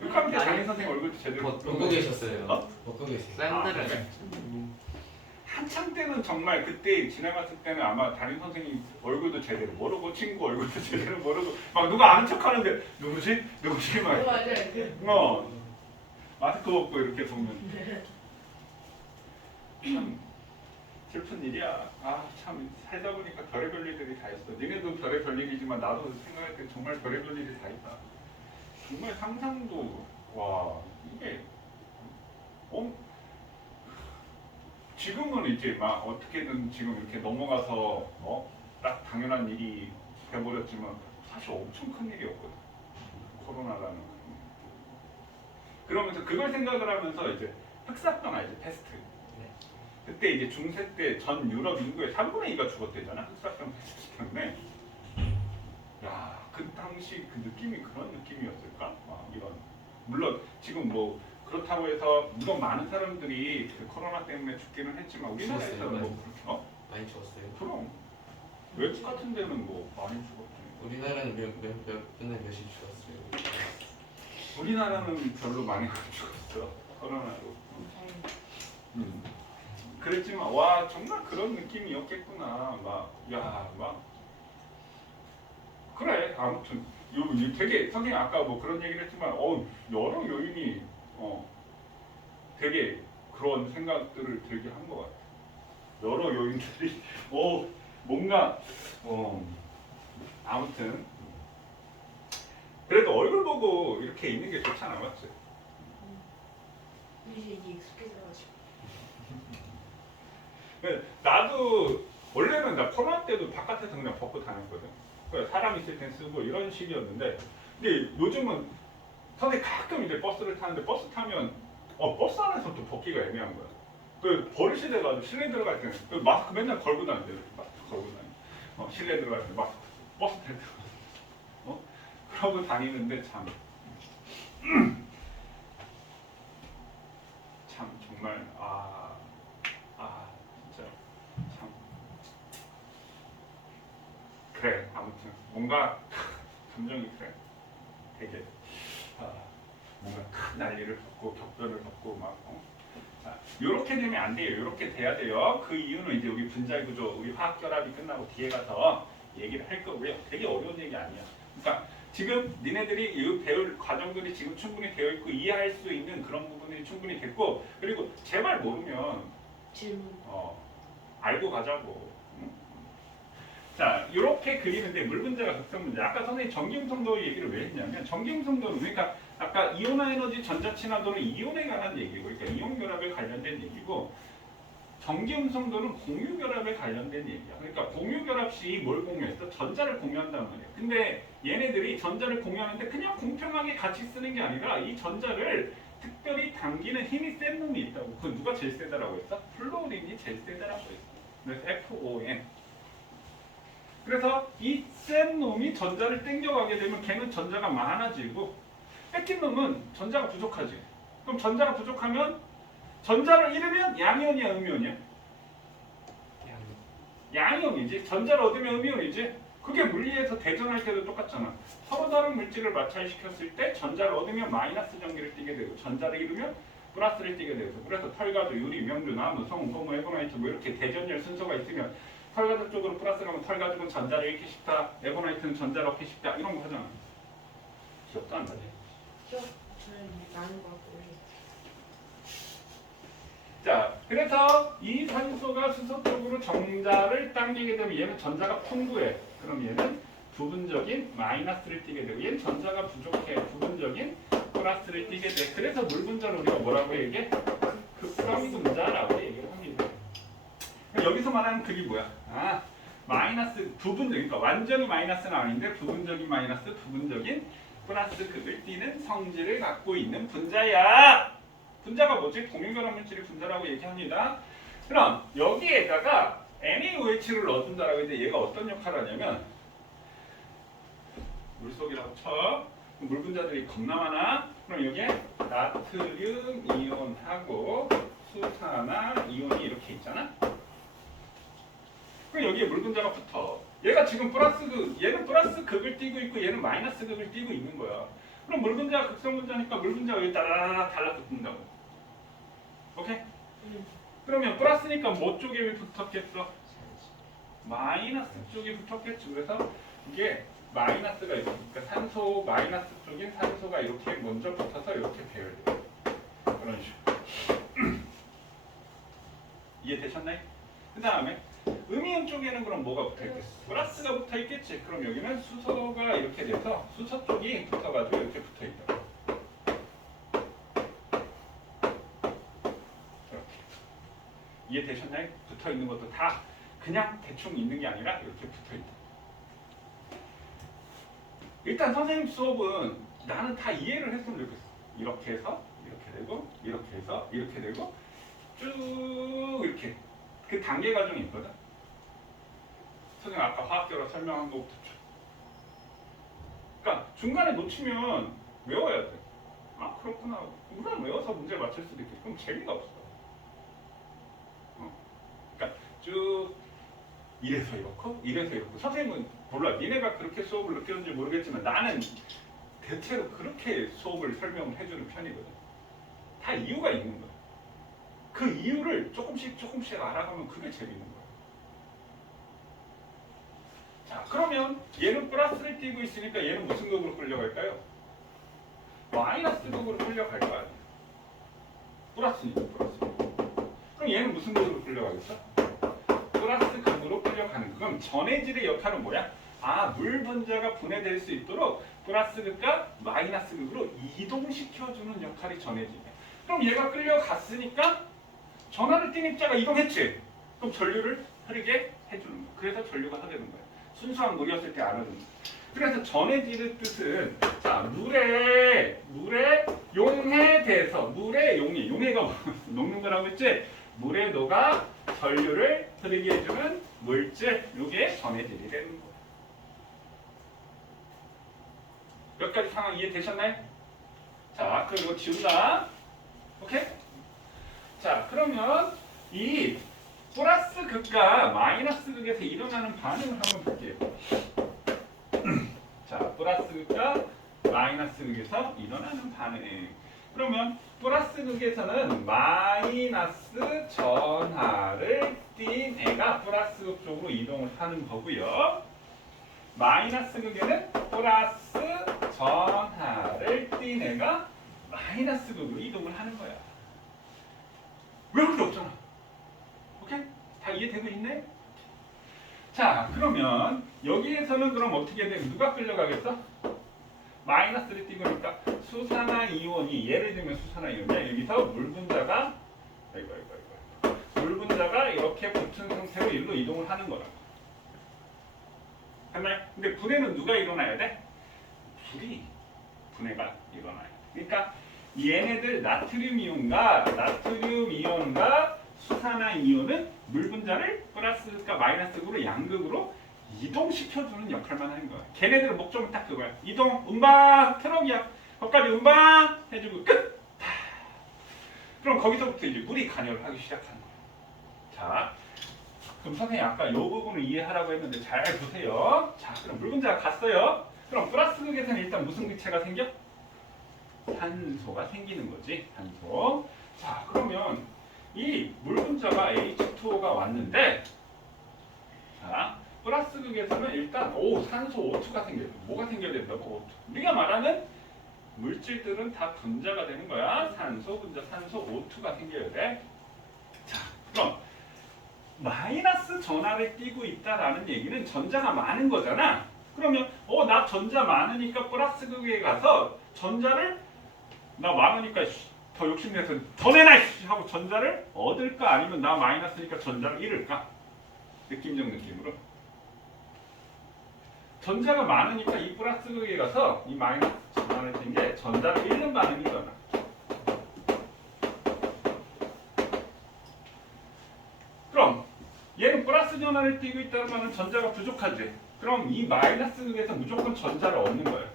6학년 때 담임 선생님 얼굴도 제대로 벗고 계셨어요. 어? 벗고 계세요. 샌들을 그래? 한창 때는 정말 그때 지나갔을 때는 아마 담임 선생님 얼굴도 제대로 모르고 친구 얼굴도 제대로 모르고 막 누가 아는 척하는데 누구지 막 맞아요. 마스크 벗고 이렇게 보면 참 슬픈 일이야. 참 살다 보니까 별의별 일들이 다 있어. 니네도 별의별 일이지만 나도 생각할 때 정말 별의별 일이 다 있다. 정말 상상도 이게 지금은 이제 막 어떻게든 지금 이렇게 넘어가서 딱 당연한 일이 돼버렸지만 사실 엄청 큰 일이었거든. 코로나라는. 그러면서 그걸 생각을 하면서 이제 흑사병 알지? 패스트. 그때 이제 중세 때 전 유럽 인구의 3분의 2가 죽었대잖아. 흑사병 패스트 때문에. 야, 그 당시 그 느낌이 그런 느낌이었을까? 이런. 물론 지금 뭐 그렇다고 해서 물론 많은 사람들이 그 코로나 때문에 죽기는 했지만 우리나라에서는 죽었어요, 뭐 그렇게 많이 죽었어요. 그럼 외국 같은 데는 뭐 많이 죽었지. 우리나라는 몇 분에 몇이 죽었어요. 우리나라는 별로 많이 안 죽었어. 코로나로. 그랬지만 와 정말 그런 느낌이었겠구나. 그래 아무튼 되게 선생님 아까 뭐 그런 얘기를 했지만 여러 요인이 되게 그런 생각들을 들게 한 것 같아. 여러 요인들이 뭔가 아무튼 그래도 얼굴 보고 이렇게 있는 게 좋잖아, 맞지? 이제 익숙해져가지고. 나도 원래는 나 코로나 때도 바깥에서 그냥 벗고 다녔거든. 사람 있을 땐 쓰고 이런 식이었는데, 근데 요즘은 선생님 가끔 이제 버스를 타는데 버스 타면 버스 안에서 또 벗기가 애매한 거야. 버릇이 돼가지고 실내 들어갈 때는 마스크 맨날 걸고 다닌대. 마스크 걸고 다니. 실내 들어갈 때 마스크 버스 탈 때. 그러고 다니는데 참 정말 진짜 참 그래. 아무튼 뭔가 감정이 그래. 되게 뭔가 큰 난리를 겪고 격변을 겪고 막 이렇게 되면 안 돼요. 이렇게 돼야 돼요. 그 이유는 이제 우리 분자 구조, 우리 화학 결합이 끝나고 뒤에 가서 얘기를 할 거고요. 되게 어려운 얘기 아니야. 그러니까 지금 니네들이 이 배울 과정들이 지금 충분히 되어 있고 이해할 수 있는 그런 부분들이 충분히 됐고, 그리고 제발 모르면 질문. 알고 가자고. 자, 이렇게 그리는데 물분자가 극성 문제. 아까 선생님 전기음성도 얘기를 왜 했냐면 전기음성도는 그러니까 아까 이온화 에너지 전자 친화도는 이온에 관한 얘기고, 그러니까 이온 결합에 관련된 얘기고, 전기 음성도는 공유 결합에 관련된 얘기야. 그러니까 공유 결합 시 뭘 공유했어? 전자를 공유한단 말이야. 근데 얘네들이 전자를 공유하는데 그냥 공평하게 같이 쓰는 게 아니라 이 전자를 특별히 당기는 힘이 센 놈이 있다고. 그 누가 제일 세다라고 했어? 플로린이 제일 세다라고 했어. 그래서 FON. 그래서 이 센 놈이 전자를 땡겨가게 되면 걔는 전자가 많아지고 뺏긴 놈은 전자가 부족하지. 그럼 전자가 부족하면 전자를 잃으면 양이온이야, 음이온이야? 양이온이지. 전자를 얻으면 음이온이지. 그게 물리에서 대전할 때도 똑같잖아. 서로 다른 물질을 마찰시켰을 때 전자를 얻으면 마이너스 전기를 띠게 되고 전자를 잃으면 플러스를 띠게 되고 그래서 털가루, 유리, 명주, 나무, 성, 고무, 에보나이트 뭐 이렇게 대전열 순서가 있으면 털가루 쪽으로 플러스 가면 털가루는 전자를 잃기 쉽다. 에보나이트는 전자를 얻기 쉽다. 이런 거 하잖아. 기억도 안 나지? 저는 나는 거 같고 자, 그래서 이 산소가 수소 쪽으로 전자를 당기게 되면 얘는 전자가 풍부해. 그럼 얘는 부분적인 마이너스를 띠게 되고 얘는 전자가 부족해. 부분적인 플러스를 띠게 돼. 그래서 물 분자를 우리가 뭐라고 얘기해? 극성 분자라고 얘기를 합니다. 여기서 말하는 극이 뭐야? 아, 마이너스 부분적, 그러니까 완전히 마이너스는 아닌데 부분적인 마이너스, 부분적인 플러스 극을 띠는 성질을 갖고 있는 분자야. 분자가 뭐지? 공유결합 물질이 분자라고 얘기합니다. 그럼 여기에다가 NaOH를 넣어준다라고 했는데 얘가 어떤 역할을 하냐면 물속이라고 쳐. 물 분자들이 겁나 많아. 그럼 여기에 나트륨 이온하고 수산화 이온이 이렇게 있잖아. 그럼 여기에 물 분자가 붙어. 얘가 지금 플러스 극, 얘는 플러스 극을 띠고 있고 얘는 마이너스 극을 띠고 있는 거야. 그럼 물 분자가 극성 분자니까 물 분자가 여기 따라 달라붙는다고. 오케이? 그러면 플러스니까 뭐 쪽에 붙었겠어? 마이너스 쪽에 붙었겠죠. 그래서 이게 마이너스가 이렇게, 그러니까 산소 마이너스 쪽인 산소가 이렇게 먼저 붙어서 이렇게 배열돼요. 그런 식으로. 이해되셨나요? 그 다음에 음이온 쪽에는 그럼 뭐가 붙어있겠어? 플러스가 붙어있겠지. 그럼 여기는 수소가 이렇게 돼서 수소 쪽이 붙어가지고 이렇게 붙어있다. 이해되셨나요? 붙어있는 것도 다 그냥 대충 있는 게 아니라 이렇게 붙어있다. 일단 선생님 수업은 나는 다 이해를 했으면 좋겠어. 이렇게 해서 이렇게 되고 이렇게 해서 이렇게 되고 쭉 이렇게 그 단계 과정이 있거든. 선생님 아까 화학적으로 설명한 것부터 쭉. 그러니까 중간에 놓치면 외워야 돼. 아 그렇구나. 우선 외워서 문제를 맞출 수도 있겠지. 그럼 재미가 없어. 그러니까 쭉 이래서 이렇고 이래서 이렇고 선생님은 몰라. 니네가 그렇게 수업을 느꼈는지 모르겠지만 나는 대체로 그렇게 수업을 설명을 해주는 편이거든. 다 이유가 있는 거야. 그 이유를 조금씩 알아가면 그게 재밌는 거야. 자 그러면 얘는 플러스를 띄고 있으니까 얘는 무슨 극으로 끌려갈까요? 마이너스 극으로 끌려갈 거 아니야. 플러스니까 플러스. 그럼 얘는 무슨 극으로 끌려가겠어? 플러스 극으로 끌려가는 거. 그럼 전해질의 역할은 뭐야? 아, 물 분자가 분해될 수 있도록 플러스 극과 마이너스 극으로 이동시켜주는 역할이 전해질이야. 그럼 얘가 끌려갔으니까 전하를 띤 입자가 이동했지. 그럼 전류를 흐르게 해주는 거야. 그래서 전류가 흐르는 거야. 순수한 물이었을 때 안 흐르는 거야. 그래서 전해질의 뜻은 자 물에 용해돼서 물에 용해가 녹는 거라고 했지. 물에 녹아 전류를 흐르게 해주는 물질, 이게 전해질이 되는 거예요. 몇 가지 상황 이해되셨나요? 자, 그럼 이거 지운다. 오케이? 자, 그러면 이 플러스 극과 마이너스 극에서 일어나는 반응을 한번 볼게요. 자, 플러스 극과 마이너스 극에서 일어나는 반응. 그러면 플러스 극에서는 마이너스 전하를 띤 애가 플러스 극 쪽으로 이동을 하는 거고요. 마이너스 극에는 플러스 전하를 띤 애가 마이너스 극으로 이동을 하는 거야. 왜 그게 없잖아. 오케이? 다 이해되고 있네? 자, 그러면 여기에서는 그럼 어떻게 돼? 누가 끌려가겠어? 마이너스를 띄고니까 수산화 이온이 예를 들면 수산화 이온이야. 여기서 물 분자가 물 물 분자가 이렇게 붙은 상태로 일로 이동을 하는 거라고. 했나요? 근데 분해는 누가 일어나야 돼? 불이 분해가 일어나요. 그러니까 얘네들 나트륨 이온과 수산화 이온은 물 분자를 플러스가 마이너스로 양극으로 이동시켜주는 역할만 하는 거야. 걔네들은 목적은 딱 그거야. 이동, 음방, 트럭이야. 거기까지 음방 해주고 끝. 그럼 거기서부터 이제 물이 간여를 하기 시작하는 거야. 자, 그럼 선생님 아까 이 부분을 이해하라고 했는데 잘 보세요. 자, 그럼 물 분자가 갔어요. 그럼 플러스 극에서는 일단 무슨 기체가 생겨? 산소가 생기는 거지. 산소. 자, 그러면 이 물 분자가 H2O가 왔는데, 자, 플러스 극에서는 일단 산소 O2가 생겨요. 뭐가 생겨야 된다고? O2. 우리가 말하는 물질들은 다 분자가 되는 거야. 산소 분자, 산소 O2가 생겨야 돼. 자, 그럼 마이너스 전하를 띠고 있다라는 얘기는 전자가 많은 거잖아. 그러면 나 전자 많으니까 플러스 극에 가서 전자를 나 많으니까 더 욕심내서 더 내놔 하고 전자를 얻을까 아니면 나 마이너스니까 전자를 잃을까? 느낌적 느낌으로. 전자가 많으니까 이 플러스 극에 가서 이 마이너스 전하를 띈 게 전자를 잃는 반응이 일어나. 그럼 얘는 플러스 전하를 띠고 있다는 말은 전자가 부족하지. 그럼 이 마이너스 극에서 무조건 전자를 얻는 거예요.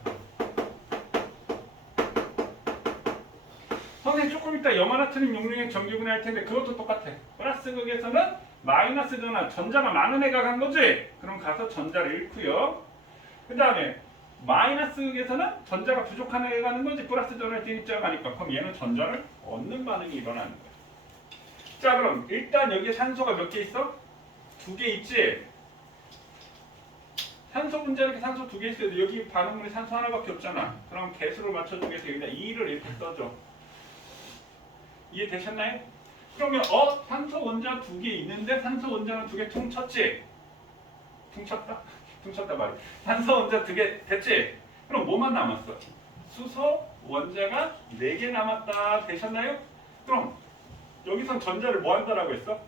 선생님 조금 이따 염화나트륨 용량의 전기분해 할 텐데 그것도 똑같아. 플러스 극에서는 마이너스 전하, 전자가 많은 애가 간 거지? 그럼 가서 전자를 잃고요. 그 다음에 마이너스 극에서는 전자가 부족한 애가 가는 거지. 플러스 전하를 띈 입자가 가니까. 그럼 얘는 전자를 얻는 반응이 일어나는 거야. 자, 그럼 일단 여기에 산소가 몇 개 있어? 2개 있지? 산소 분자 이렇게 산소 2개 있어요. 여기 반응물이 산소 하나밖에 없잖아. 그럼 개수를 맞춰주기 위해서 여기다 2를 이렇게 써줘. 이해되셨나요? 그러면 산소 원자 2개 있는데 산소 원자는 2개 퉁쳤지? 퉁쳤다? 퉁쳤다 말이야. 산소 원자 2개 됐지? 그럼 뭐만 남았어? 수소 원자가 4개 남았다. 되셨나요? 그럼 여기선 전자를 뭐 한다라고 했어?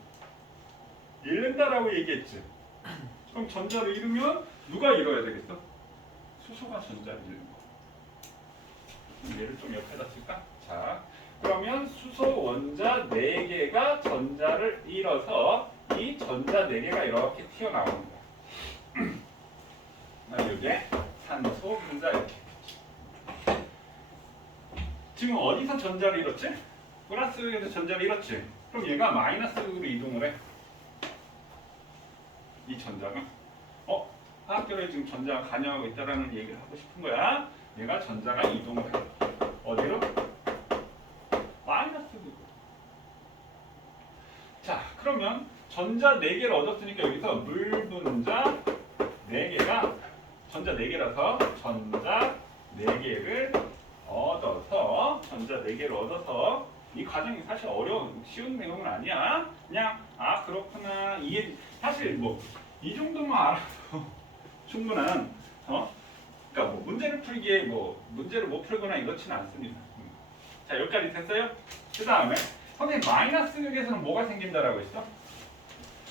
잃는다라고 얘기했지. 그럼 전자를 잃으면 누가 잃어야 되겠어? 수소가 전자를 잃는 거. 얘를 좀 옆에다 쓸까? 자, 그러면 수소 원자 4개가 전자를 잃어서 이 전자 4개가 이렇게 튀어나오는 거야. 여기에 산소 분자 이렇게. 지금 어디서 전자를 잃었지? 플러스에서 전자를 잃었지. 그럼 얘가 마이너스로 이동을 해. 이 전자가 화학결에 지금 전자가 관여하고 있다라는 얘기를 하고 싶은 거야. 얘가 전자가 이동을 해. 어디로? 마이너스로. 자, 그러면 전자 4개를 얻었으니까 여기서 물 분자 4개가 전자 4개라서 전자 4개를 얻어서 전자 4개를 얻어서 이 과정이 사실 쉬운 내용은 아니야. 그냥 그렇구나 이해. 사실 뭐 이 정도만 알아도 충분한 그러니까 뭐 문제를 풀기에 뭐 문제를 못 풀거나 이렇지는 않습니다. 자, 여기까지 됐어요? 그 다음에 선생님 마이너스 극에서는 뭐가 생긴다라고 했어?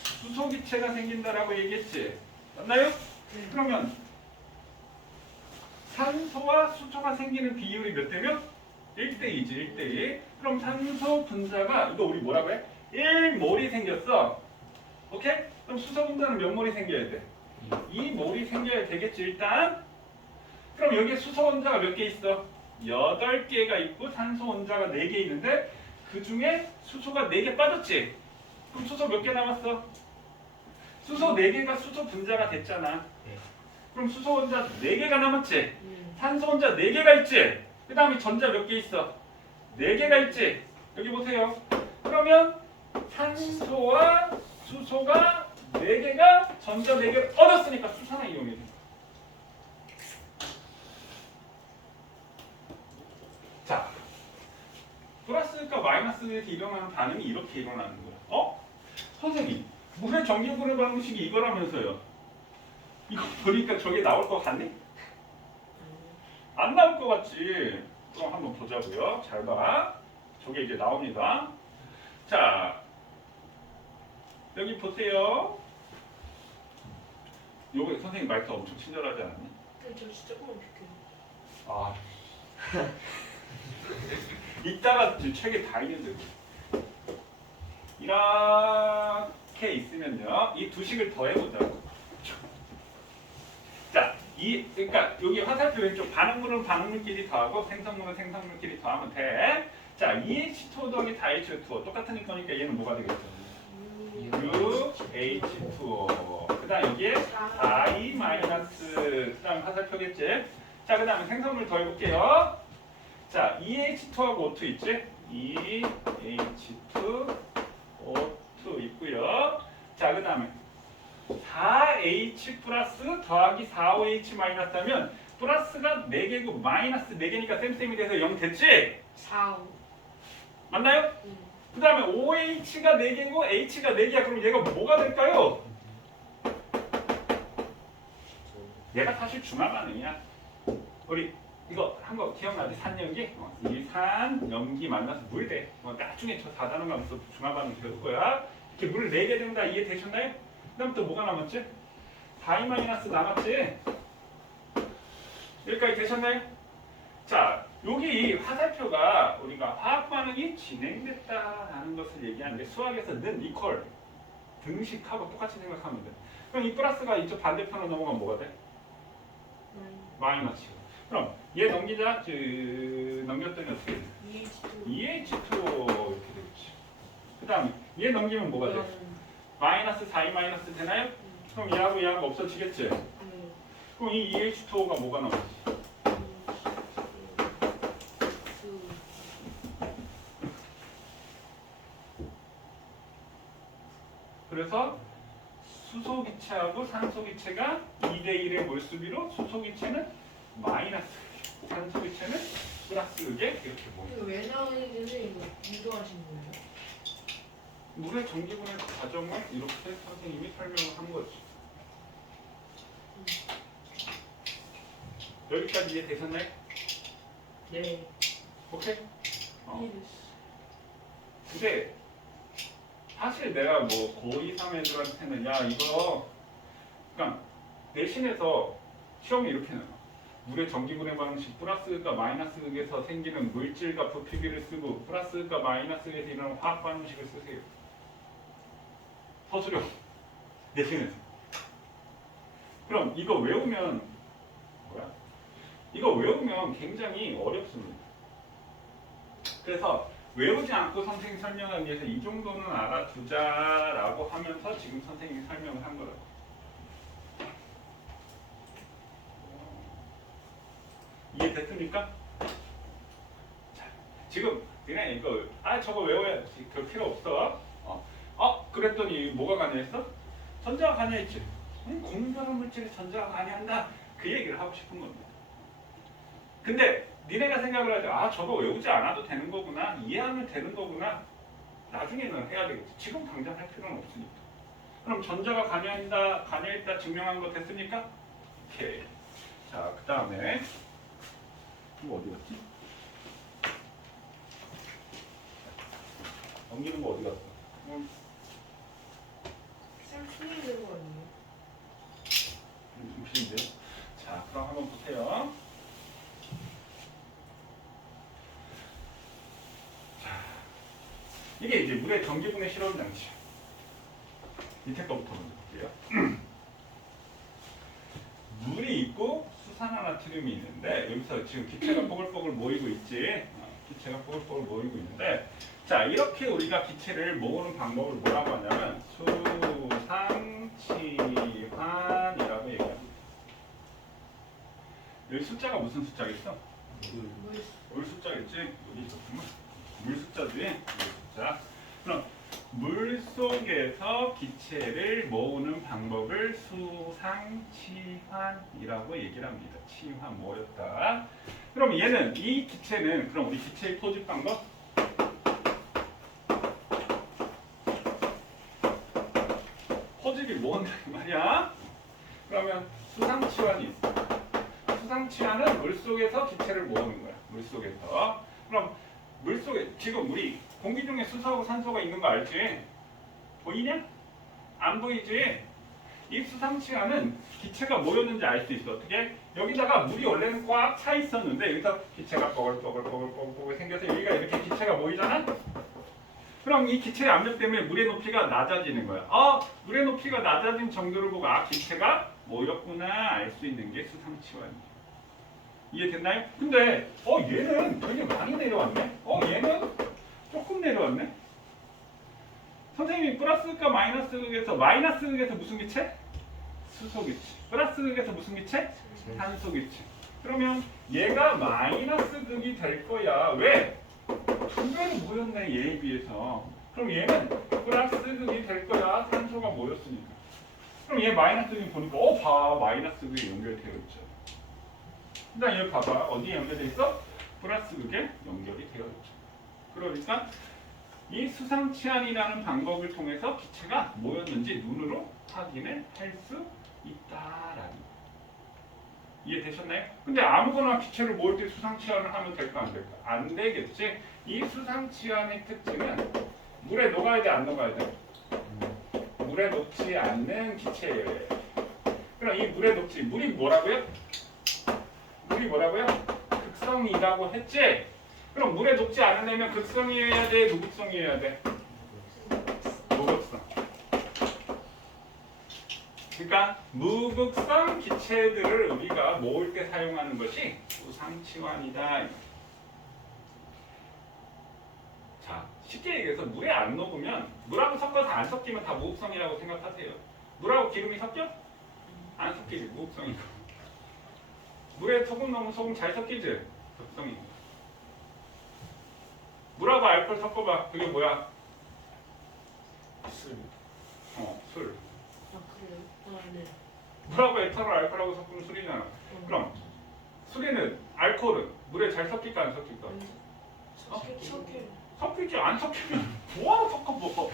수소 기체가 생긴다라고 얘기했지. 맞나요? 그러면 산소와 수소가 생기는 비율이 몇 대면? 1대2지, 1대2. 그럼 산소 분자가 이거 우리 뭐라고 해? 1몰이 생겼어. 오케이? 그럼 수소 분자는 몇 몰이 생겨야 돼? 2몰이 생겨야 되겠지 일단. 그럼 여기에 수소 원자가 몇 개 있어? 8개가 있고 산소 원자가 4개 있는데 그 중에 수소가 4개 빠졌지? 그럼 수소 몇 개 남았어? 수소 4개가 수소 분자가 됐잖아. 그럼 수소 원자 4개가 남았지? 산소 원자 4개가 있지? 그 다음에 전자 몇 개 있어? 4개가 있지? 여기 보세요. 그러면 산소와 수소가 4개가 전자 4개를 얻었으니까 수산화 이온이 돼. 자, 플러스가 마이너스에서 일어나는 반응이 이렇게 일어나는 거야. 선생님, 물의 전기분해 방식이 이거라면서요. 이거 보니까 저게 나올 것 같니? 안 나올 것 같지. 그럼 한번 보자고요. 잘 봐. 저게 이제 나옵니다. 자, 여기 보세요. 요거 선생님 말투 엄청 친절하지 않니? 근데 저 진짜 조금 비켜요. 아. 이따가 책에 다 있는데. 이렇게 있으면요. 이 두 식을 더해보자고. 자, 그러니까 여기 화살표 왼쪽 반응물은 반응물끼리 더하고 생성물은 생성물끼리 더하면 돼. 자, 2H2O 더하기 4H2O 똑같은 거니까 얘는 뭐가 되겠죠? UH2O. 그다음 여기에 4E 마이너스 그다음 화살표겠지. 자, 그다음에 생성물 더해볼게요. 자, 2H2하고 O2 있지? 2H2 O2 있고요. 자, 그다음에 4H 플러스 더하기 4OH 마이너스 하면 플러스가 4개고 마이너스 4개니까 쌤쌤이 돼서 0 됐지? 4, 5. 맞나요? 그 다음에 OH가 4개고 H가 4개야. 그럼 얘가 뭐가 될까요? 얘가 사실 중화반응이야. 우리 이거 한 거 기억나지? 산연기? 이 산, 염기 만나서 물 돼. 나중에 저 4단원 가면서 중화반응 배울 거야. 이렇게 물을 4개 된다. 이해되셨나요? 그 다음 또 뭐가 남았지? 4E 마이너스 남았지? 여기까지 되셨나요? 자, 여기 이 화살표가 우리가 화학 반응이 진행됐다라는 것을 얘기하는데 수학에서는 이퀄 등식하고 똑같이 생각하면 돼. 그럼 이 플러스가 이쪽 반대편으로 넘어가면 뭐가 돼? 마이너스. 그럼 얘 넘기자. 넘겼더니 어떻게 돼? EH2O 이렇게 되겠지. 그 다음에 얘 넘기면 뭐가 돼? 마이너스 4E 마이너스 되나요? 그럼 얘하고 얘하고 없어지겠지? 그럼 이 EH2O가 뭐가 나오지? 그래서 수소기체하고 산소기체가 2대1의 몰수비로 수소기체는 마이너스, 산소기체는 플러스 그게 이렇게 보입니다. 이거 왜 나오는지는 이거 유도하신 거예요? 물의 전기분해 과정을 이렇게 선생님이 설명을 한 거지. 여기까지 이해되셨나요? 네. 오케이? 이해됐어. 근데 사실 내가 뭐 고2, 3 애들한테는 야 이거 그러니까 내신에서 시험이 이렇게 나와. 물의 전기분해 방식 플러스가 마이너스에서 생기는 물질과 부피비를 쓰고 플러스가 마이너스에서 일어나는 화학 반응식을 쓰세요. 서술형 내신에서. 그럼 이거 외우면 뭐야? 이거 외우면 굉장히 어렵습니다. 그래서 외우지 않고 선생님 설명하기 위해서 이 정도는 알아두자라고 하면서 지금 선생님이 설명을 한 거라고. 이해됐습니까? 자, 지금 그냥 이거 저거 외워야 그 필요 없어. 그랬더니 뭐가 관여했어? 전자가 관여했지. 공유하는 물질에 전자가 관여한다. 그 얘기를 하고 싶은 겁니다. 근데 니네가 생각을 하죠. 저거 외우지 않아도 되는 거구나. 이해하면 되는 거구나. 나중에는 해야 되겠지. 지금 당장 할 필요는 없으니까. 그럼 전자가 관여했다 증명한 거 됐습니까? 오케이. 자, 그 다음에 이거 어디 갔지? 넘기는 거 어디 갔어? 쌤 틀리는 거 아니에요? 음식인데. 자, 그럼 한번 보세요. 이게 이제 물의 전기분해 실험 장치. 밑에 거부터 먼저 볼게요. 물이 있고 수산화나트륨이 있는데 여기서 지금 기체가 뽀글뽀글 모이고 있지. 기체가 뽀글뽀글 모이고 있는데 자 이렇게 우리가 기체를 모으는 방법을 뭐라고 하냐면 수상치환이라고 얘기합니다. 여기 숫자가 무슨 숫자겠어? 물 숫자겠지? 여기 있었구만. 물 숫자지? 물 숫자. 그럼 물 속에서 기체를 모으는 방법을 수상치환이라고 얘기를 합니다. 치환 모였다. 그럼 얘는 이 기체는 그럼 우리 기체의 포집 방법? 포집이 모은다 이 말이야. 그러면 수상치환이 있어. 수상치환은 물 속에서 기체를 모으는 거야. 물 속에서. 그럼 물 속에 지금 우리 공기 중에 수소하고 산소가 있는 거 알지? 보이냐? 안 보이지? 이 수상치와는 기체가 뭐였는지 알 수 있어. 어떻게? 여기다가 물이 원래는 꽉 차 있었는데 여기서 기체가 뽀글뽀글 생겨서 여기가 이렇게 기체가 모이잖아? 그럼 이 기체의 압력 때문에 물의 높이가 낮아지는 거야. 물의 높이가 낮아진 정도를 보고 기체가 모였구나 알 수 있는 게 수상치환이에요. 이해됐나요? 근데 얘는 되게 많이 내려왔네? 얘는 조금 내려왔네? 선생님이 플러스 극과 마이너스 극에서 마이너스 극에서 무슨 기체? 수소 기체. 플러스 극에서 무슨 기체? 탄소 기체. 그러면 얘가 마이너스 극이 될 거야. 왜? 두 배로 모였네 얘에 비해서. 그럼 얘는 플러스 극이 될 거야. 탄소가 모였으니까. 그럼 얘 마이너스 극이 보니까 봐 마이너스 극이 연결되어 있죠. 일단 여기 봐봐. 어디에 연결되어 있어? 플러스 극에 연결이 되어 있죠. 그러니까 이 수상치환이라는 방법을 통해서 기체가 뭐였는지 눈으로 확인을 할 수 있다라는 거. 이해되셨나요? 근데 아무거나 기체를 모을 때 수상치환을 하면 될까 안 될까? 안 되겠지. 이 수상치환의 특징은 물에 녹아야 돼 안 녹아야 돼? 물에 녹지 않는 기체예요. 그럼 이 물에 녹지 물이 뭐라고요? 물이 뭐라고요? 극성이라고 했지? 그럼 물에 녹지 않으려면 극성이어야 돼? 무극성이어야 돼? 무극성. 그러니까 무극성 기체들을 우리가 모을 때 사용하는 것이 수상치환이다. 자, 쉽게 얘기해서 물에 안 녹으면 물하고 섞어서 안 섞이면 다 무극성이라고 생각하세요. 물하고 기름이 섞여? 안 섞이지, 무극성이고. 물에 소금 넣으면 소금 잘 섞이지? 극성이고. 물하고 알코올 섞어봐. 그게 뭐야? 술. 술. 그래요? 네. 물하고 에탄올 알코올하고 섞으면 술이잖아. 그럼 술에는 알코올은 물에 잘 섞일까 안 섞일까? 섞여. 섞이지 안 섞이면 뭐하러 섞어 먹어?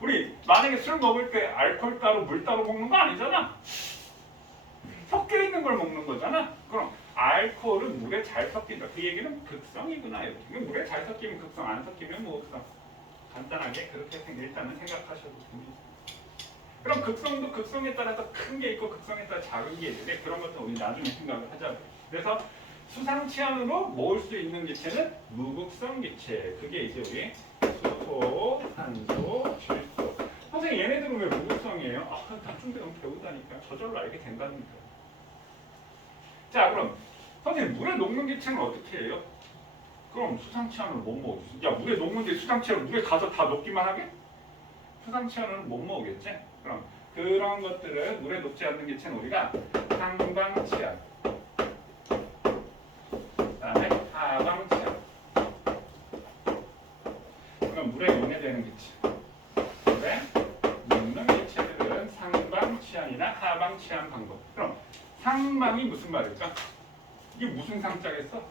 우리 만약에 술 먹을 때 알코올 따로 물 따로 먹는 거 아니잖아. 섞여 있는 걸 먹는 거잖아. 그럼 알코올은 물에 잘 섞인다. 그 얘기는 극성이구나. 이렇게. 물에 잘 섞이면 극성, 안 섞이면 무극성. 간단하게 그렇게 일단은 생각하셔도 됩니다. 그럼 극성도 극성에 따라서 큰 게 있고 극성에 따라 작은 게 있는데 그런 것도 우리 나중에 생각을 하자고요. 그래서 수상치환으로 모을 수 있는 기체는 무극성 기체. 그게 이제 우리 수소, 탄소, 질소. 선생님 얘네들은 왜 무극성이에요? 나중 되면 배우다니까. 저절로 알게 된다니까. 자 그럼 선생님 물에 녹는 기체는 어떻게 해요? 그럼 수상치환을 못 먹어주지. 야 물에 녹는데 수상치환을 물에 가서 다 녹기만 하게? 수상치환을 못 먹겠지? 그럼 그런 것들을 물에 녹지 않는 기체는 우리가 상방치환, 그다음에 하방치환. 그럼 물에 용해되는 기체. 물에 녹는 기체들은 상방치환이나 하방치환 방법. 그럼 상방이 무슨 말일까? 이게 무슨 상자겠어?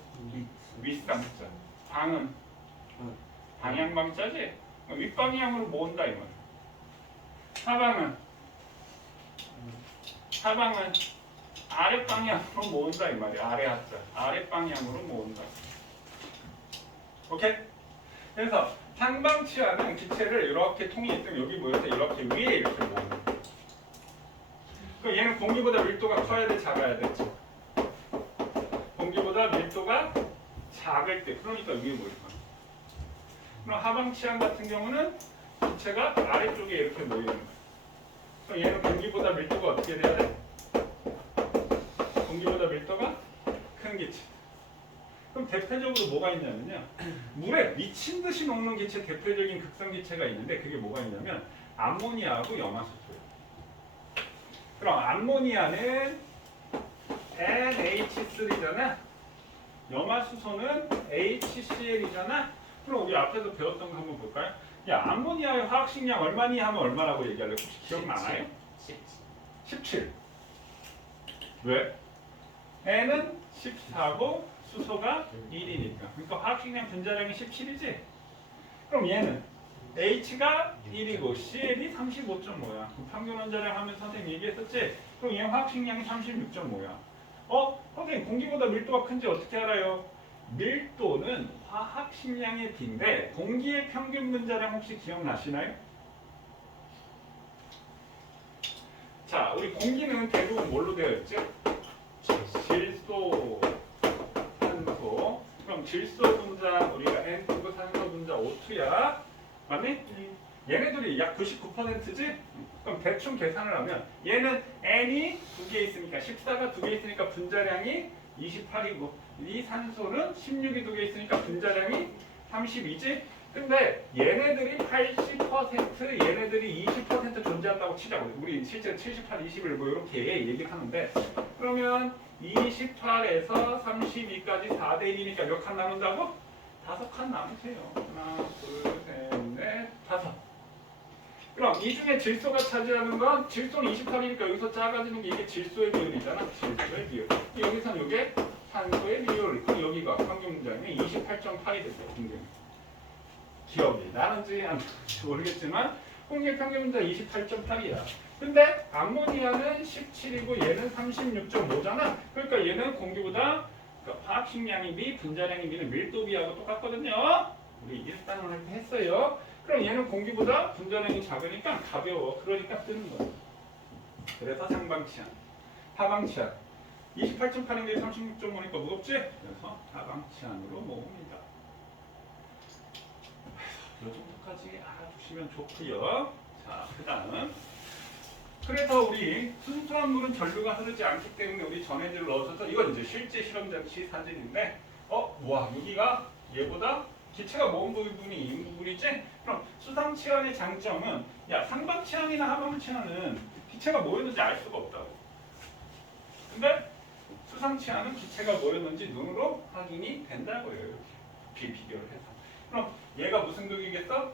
윗상자. 방은 방향방자지? 윗방향으로 모은다 이 말. 하방은 아랫방향으로 모은다 이 말이야. 아래 하자. 아랫방향으로 모은다. 오케이? 그래서 상방치환은 기체를 이렇게 통이 있으면 여기 모여서 이렇게 위에 이렇게 모으는 거야. 그럼 얘는 공기보다 밀도가 커야 돼? 작아야 돼? 공기보다 밀도가 작을 때, 그러니까 위에 모일 거야. 그럼 하방치환 같은 경우는 기체가 아래쪽에 이렇게 모이는 거야. 그럼 얘는 공기보다 밀도가 어떻게 돼야 돼? 공기보다 밀도가 큰 기체. 그럼 대표적으로 뭐가 있냐면요. 물에 미친 듯이 녹는 기체 대표적인 극성 기체가 있는데 그게 뭐가 있냐면 암모니아하고 염화수소예요. 그럼 암모니아는 NH3잖아. 염화수소는 HCl이잖아. 그럼 우리 앞에서 배웠던 거 한번 볼까요? 야, 암모니아의 화학식량 얼마니 하면 얼마라고 얘기할래? 혹시 기억나나요? 17. 왜? N은 14고 수소가 1이니까. 그러니까 화학식량 분자량이 17이지? 그럼 얘는 H가 1이고 Cl이 35.5야. 평균 원자량 하면 선생님 얘기했었지? 그럼 얘 화학식량이 36.5야. 선생님 공기보다 밀도가 큰지 어떻게 알아요? 밀도는 화학식량의 B인데 공기의 평균 분자량 혹시 기억나시나요? 자, 우리 공기는 대부분 뭘로 되어 있죠? 질소, 산소. 그럼 질소 분자 우리가 N2고 산소 분자 O2야. 맞니? 얘네들이 약 99%지? 그럼 대충 계산을 하면 얘는 N이 2개 있으니까 14가 2개 있으니까 분자량이 28이고 이 산소는 16이 2개 있으니까 분자량이 32지? 근데 얘네들이 80% 얘네들이 20% 존재한다고 치자고. 우리 실제 78, 21 뭐 이렇게 얘기를 하는데 그러면 28에서 32까지 4대 1이니까 몇 칸 나눈다고? 5칸 나누세요. 하나, 둘, 셋, 넷, 5. 그럼 이 중에 질소가 차지하는 건 질소는 28이니까 여기서 작아지는 게 이게 질소의 비율이잖아. 질소의 비율. 여기서는 이게 산소의 비율. 그럼 여기가 평균 분자량이 28.8이 됐어요. 공개. 기억이 나는지 안 나는지 모르겠지만 공개 평균 분자 28.8이야. 근데 암모니아는 17이고 얘는 36.5잖아. 그러니까 얘는 공기보다 화학식량이 미, 분자량이 미는 밀도비하고 똑같거든요. 우리 일반을 할 때 했어요. 그럼 얘는 공기보다 분자량이 작으니까 가벼워. 그러니까 뜨는 거야. 그래서 상방치안, 하방치안. 28.8인데 36.5니까 무겁지? 그래서 하방치안으로 모읍니다. 이 정도까지 알아두시면 좋고요. 자, 그 다음. 그래서 우리 순수한 물은 전류가 흐르지 않기 때문에 우리 전해질을 넣어서 이건 이제 실제 실험 장치 사진인데 와 여기가 얘보다 기체가 모은 부분이 이 부분이지? 그럼 수상치안의 장점은 야 상방치안이나 하방치안은 기체가 모였는지 알 수가 없다고. 근데 수상치안은 기체가 모였는지 눈으로 확인이 된다고요. 이렇게 비교를 해서. 그럼 얘가 무슨 극이겠어?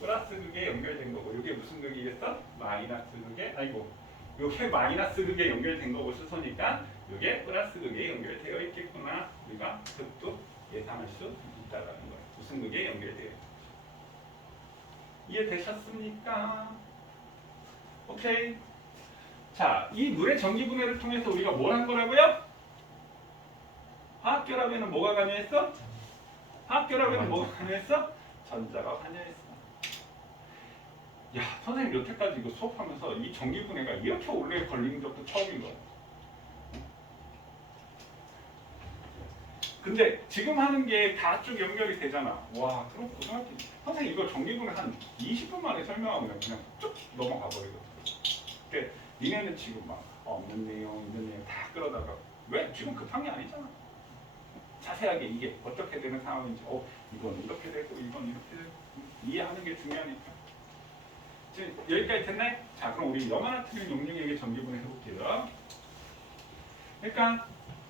플러스 극에 연결된 거고 이게 무슨 극이겠어? 마이너스 극에 아이고 이게 마이너스 극에 연결된 거고 수소니까 이게 플러스 극에 연결되어 있겠구나. 우리가 극도 예상할 수 있다라는 거예요. 무슨 극에 연결되어 있죠. 이해되셨습니까? 오케이. 자, 이 물의 전기 분해를 통해서 우리가 뭘 한 거라고요? 화학 결합에는 뭐가 관여했어? 화학 결합에는 뭐가 관여했어? 전자가 관여했어. 야, 선생님 여태까지 이거 수업하면서 이 전기 분해가 이렇게 오래 걸리는 적도 처음인 거야. 근데 지금 하는 게 다 쭉 연결이 되잖아. 와, 그럼 고등학교 선생님 이거 전기 분해 한 20분 만에 설명하면 그냥 쭉 넘어가 버리거든. 근데 니네는 지금 막 없는 내용, 있는 내용 다 끌어다가 왜? 지금 급한 게 아니잖아. 자세하게 이게 어떻게 되는 상황인지, 이건 이렇게 되고 이건 이렇게 되고 이해하는 게 중요하니까. 지금 여기까지 됐네? 자, 그럼 우리 염화나트륨 용융액의 전기 분해 해볼게요. 그러니까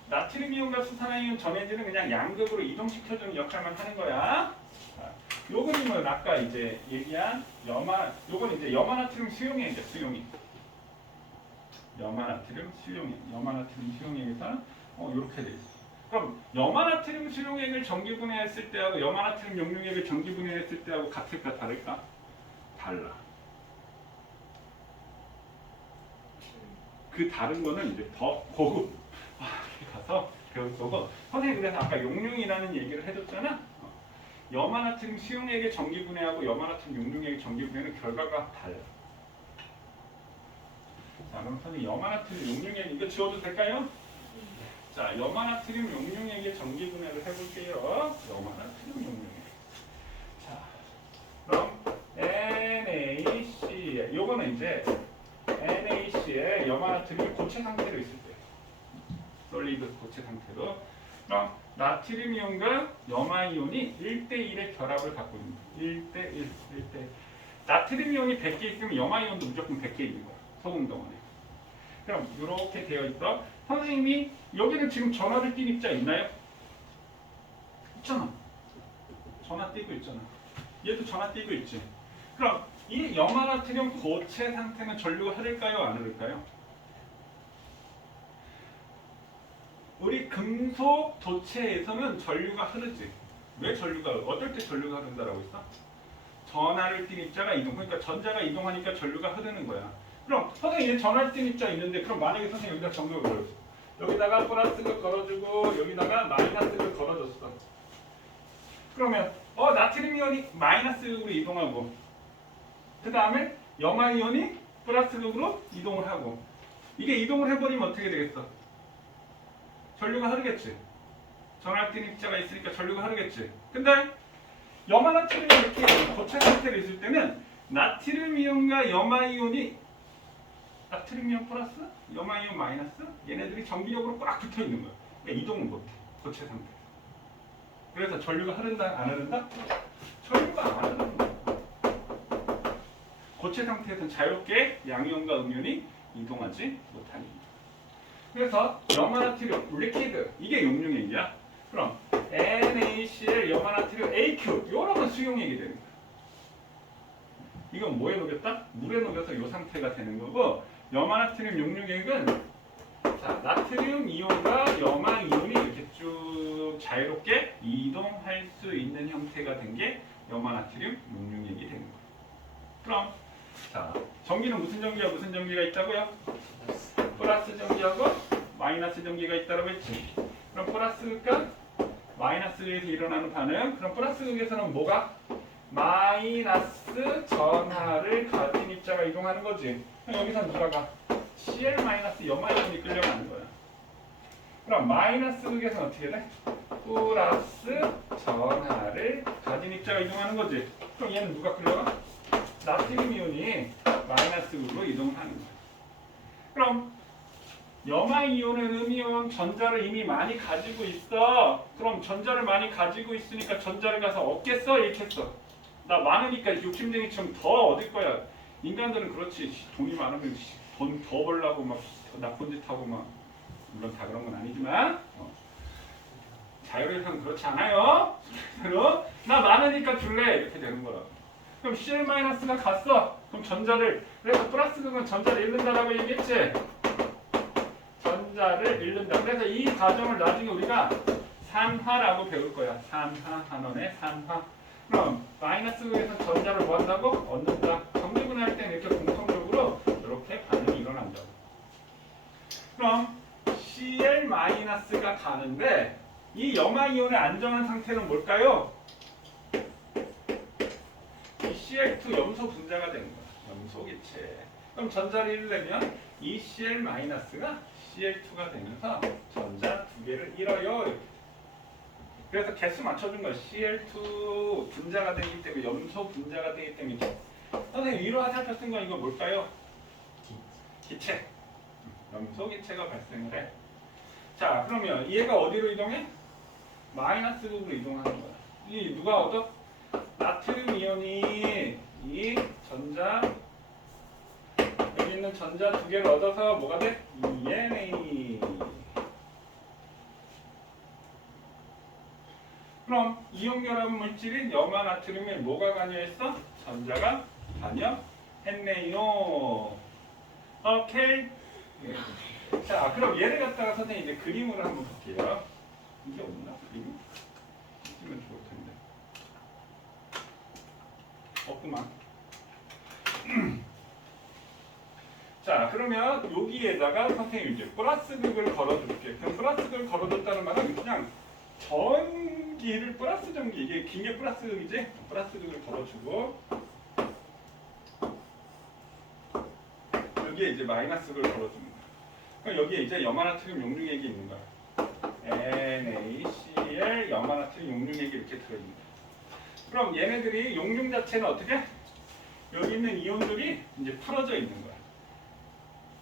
나트륨이온과 수산화이온 전해질은 그냥 양극으로 이동시켜주는 역할만 하는 거야. 자, 요 그림은 아까 이제 얘기한 요건 이제 염화나트륨 수용액이죠, 수용액. 염화나트륨 수용액. 염화나트륨 수용액에서는 이렇게 돼 있어. 그럼 염화나트륨 수용액을 전기 분해했을 때하고 염화나트륨 용융액을 전기 분해했을 때하고 같을까 다를까? 달라. 그 다른 거는 이제 더 고급 가서 배울 거고. 선생님 그래서 아까 용융이라는 얘기를 해줬잖아. 염화나트륨 수용액의 전기 분해하고 염화나트륨 용융액의 전기 분해는 결과가 달라. 자, 그럼 선생님 염화나트륨 용융액 이거 지워도 될까요? 자, 염화나트륨 용융액의 전기 분해를 해볼게요. 염화나트륨 용융액. 자, 그럼 NaC 요거는 이제 NaC의 염화나트륨이 고체 상태로 있을 때, 솔리드 고체 상태로. 그럼 나트륨 이온과 염화이온이 1대1의 결합을 갖고 있는 거야. 1대1. 나트륨 이온이 100개 있으면 염화이온도 무조건 100개 있는 거야. 소금 덩어리. 그럼 이렇게 되어 있어. 선생님이 여기는 지금 전화를 띈 입자 있나요? 있잖아. 전화 띄고 있잖아. 얘도 전화 띄고 있지. 그럼 이 염화나트륨 고체 상태는 전류가 흐를까요? 안 흐를까요? 우리 금속 도체에서는 전류가 흐르지. 왜 전류가 어떨 때 전류가 흐른다라고 했어? 전하를 띤 입자가 이동. 그러니까 전자가 이동하니까 전류가 흐르는 거야. 그럼 선생님 전하를 띤 입자 있는데 그럼 만약에 선생님 여기다 전극을 걸어줘. 여기다가 플러스를 걸어주고 여기다가 마이너스를 걸어줬어. 그러면 나트륨 이온이 마이너스극으로 이동하고 그 다음에 염화이온이 플러스극으로 이동을 하고 이게 이동을 해버리면 어떻게 되겠어? 전류가 흐르겠지. 전할된 입자가 있으니까 전류가 흐르겠지. 근데 염화나트륨이 이렇게 고체 상태로 있을 때는 나트륨 이온과 염화이온이 나트륨 이온 플러스 염화이온 마이너스 얘네들이 정기적으로 꽉 붙어 있는 거야. 그러니까 이동을 못해. 고체 상태. 그래서 전류가 흐른다 안 흐른다? 전류가 안 흐른다. 고체 상태에서는 자유롭게 양이온과 음이온이 이동하지 못합니다. 그래서 염화나트륨 리퀴드 이게 용융액이야. 그럼 NaCl 염화나트륨 AQ 이런 건 수용액이 되는 거야. 이건 뭐에 녹였다? 물에 녹여서 이 상태가 되는 거고 염화나트륨 용융액은 자, 나트륨 이온과 염화 이온이 이렇게 쭉 자유롭게 이동할 수 있는 형태가 된 게 염화나트륨 용융액이 되는 거야. 그럼 자, 전기는 무슨 전기와 무슨 전기가 있다고요? 플러스 전기하고 마이너스 전기가 있다고 했지. 그럼 플러스극과 마이너스에서 일어나는 반응. 그럼 플러스극에서는 뭐가? 마이너스 전하를 가진 입자가 이동하는 거지. 그럼 여기서 누가 가? Cl 마이너스 염화이온이 끌려가는 거야. 그럼 마이너스극에서는 어떻게 돼? 플러스 전하를 가진 입자가 이동하는 거지. 그럼 얘는 누가 끌려가? 나트륨 이온이 마이너스극으로 이동하는 거야. 그럼 염화이온은 음이온 전자를 이미 많이 가지고 있어. 그럼 전자를 많이 가지고 있으니까 전자를 가서 얻겠어? 잃겠어? 나 많으니까 욕심쟁이처럼 더 얻을 거야. 인간들은 그렇지. 돈이 많으면 돈 더 벌려고 막 나쁜 짓 하고 막 물론 다 그런 건 아니지만 자율에서는 그렇지 않아요. 그럼 나 많으니까 줄래 이렇게 되는 거라고. 그럼 Cl-가 갔어. 그럼 전자를 그래서 플러스극은 전자를 잃는다라고 얘기했지. 전자를 잃는다. 그래서 이 과정을 나중에 우리가 산화라고 배울 거야. 산화, 한원의 산화. 그럼 마이너스극에서 전자를 뭐 한다고? 얻는다. 전기분해할 때는 이렇게 공통적으로 이렇게 반응이 일어난다고. 그럼 Cl-가 가는데 이 염화이온의 안정한 상태는 뭘까요? 이 Cl2 염소 분자가 되는 거야. 염소 기체. 그럼 전자를 잃으려면 이 Cl-가 Cl2가 되면서 전자 두 개를 잃어요. 이렇게. 그래서 개수 맞춰준 거야. Cl2 분자가 되기 때문에 염소 분자가 되기 때문에 선생님 위로 화살표 쓴 건 이거 뭘까요? 기체. 염소 기체가 발생을 해. 자 그러면 얘가 어디로 이동해? 마이너스극으로 이동하는 거야. 이 누가 얻어? 나트륨 이온이 이 전자 여기 있는 전자 두 개를 얻어서 뭐가 돼? ENA. 그럼 이온결합 물질인 염화나트륨에 뭐가 관여했어? 전자가 관여했네요. 오케이. 자, 그럼 얘를 갖다가 선생님 이제 그림으로 한번 볼게요. 이게 없나? 그림? 있으면 좋을 텐데. 없구만. 자, 그러면 여기에다가 선생님 이제 플러스극을 걸어줄게. 그럼 플러스극을 걸어줬다는 말은 그냥 전기를 플러스 전기 이게 긴 게 플러스극이지? 플러스극을 걸어주고 여기에 이제 마이너스극을 걸어주는 거야. 그럼 여기에 이제 염화나트륨 용융액이 있는 거야. NaCl 염화나트륨 용융액이 이렇게 들어있는 거야. 그럼 얘네들이 용융 자체는 어떻게? 여기 있는 이온들이 이제 풀어져 있는 거야.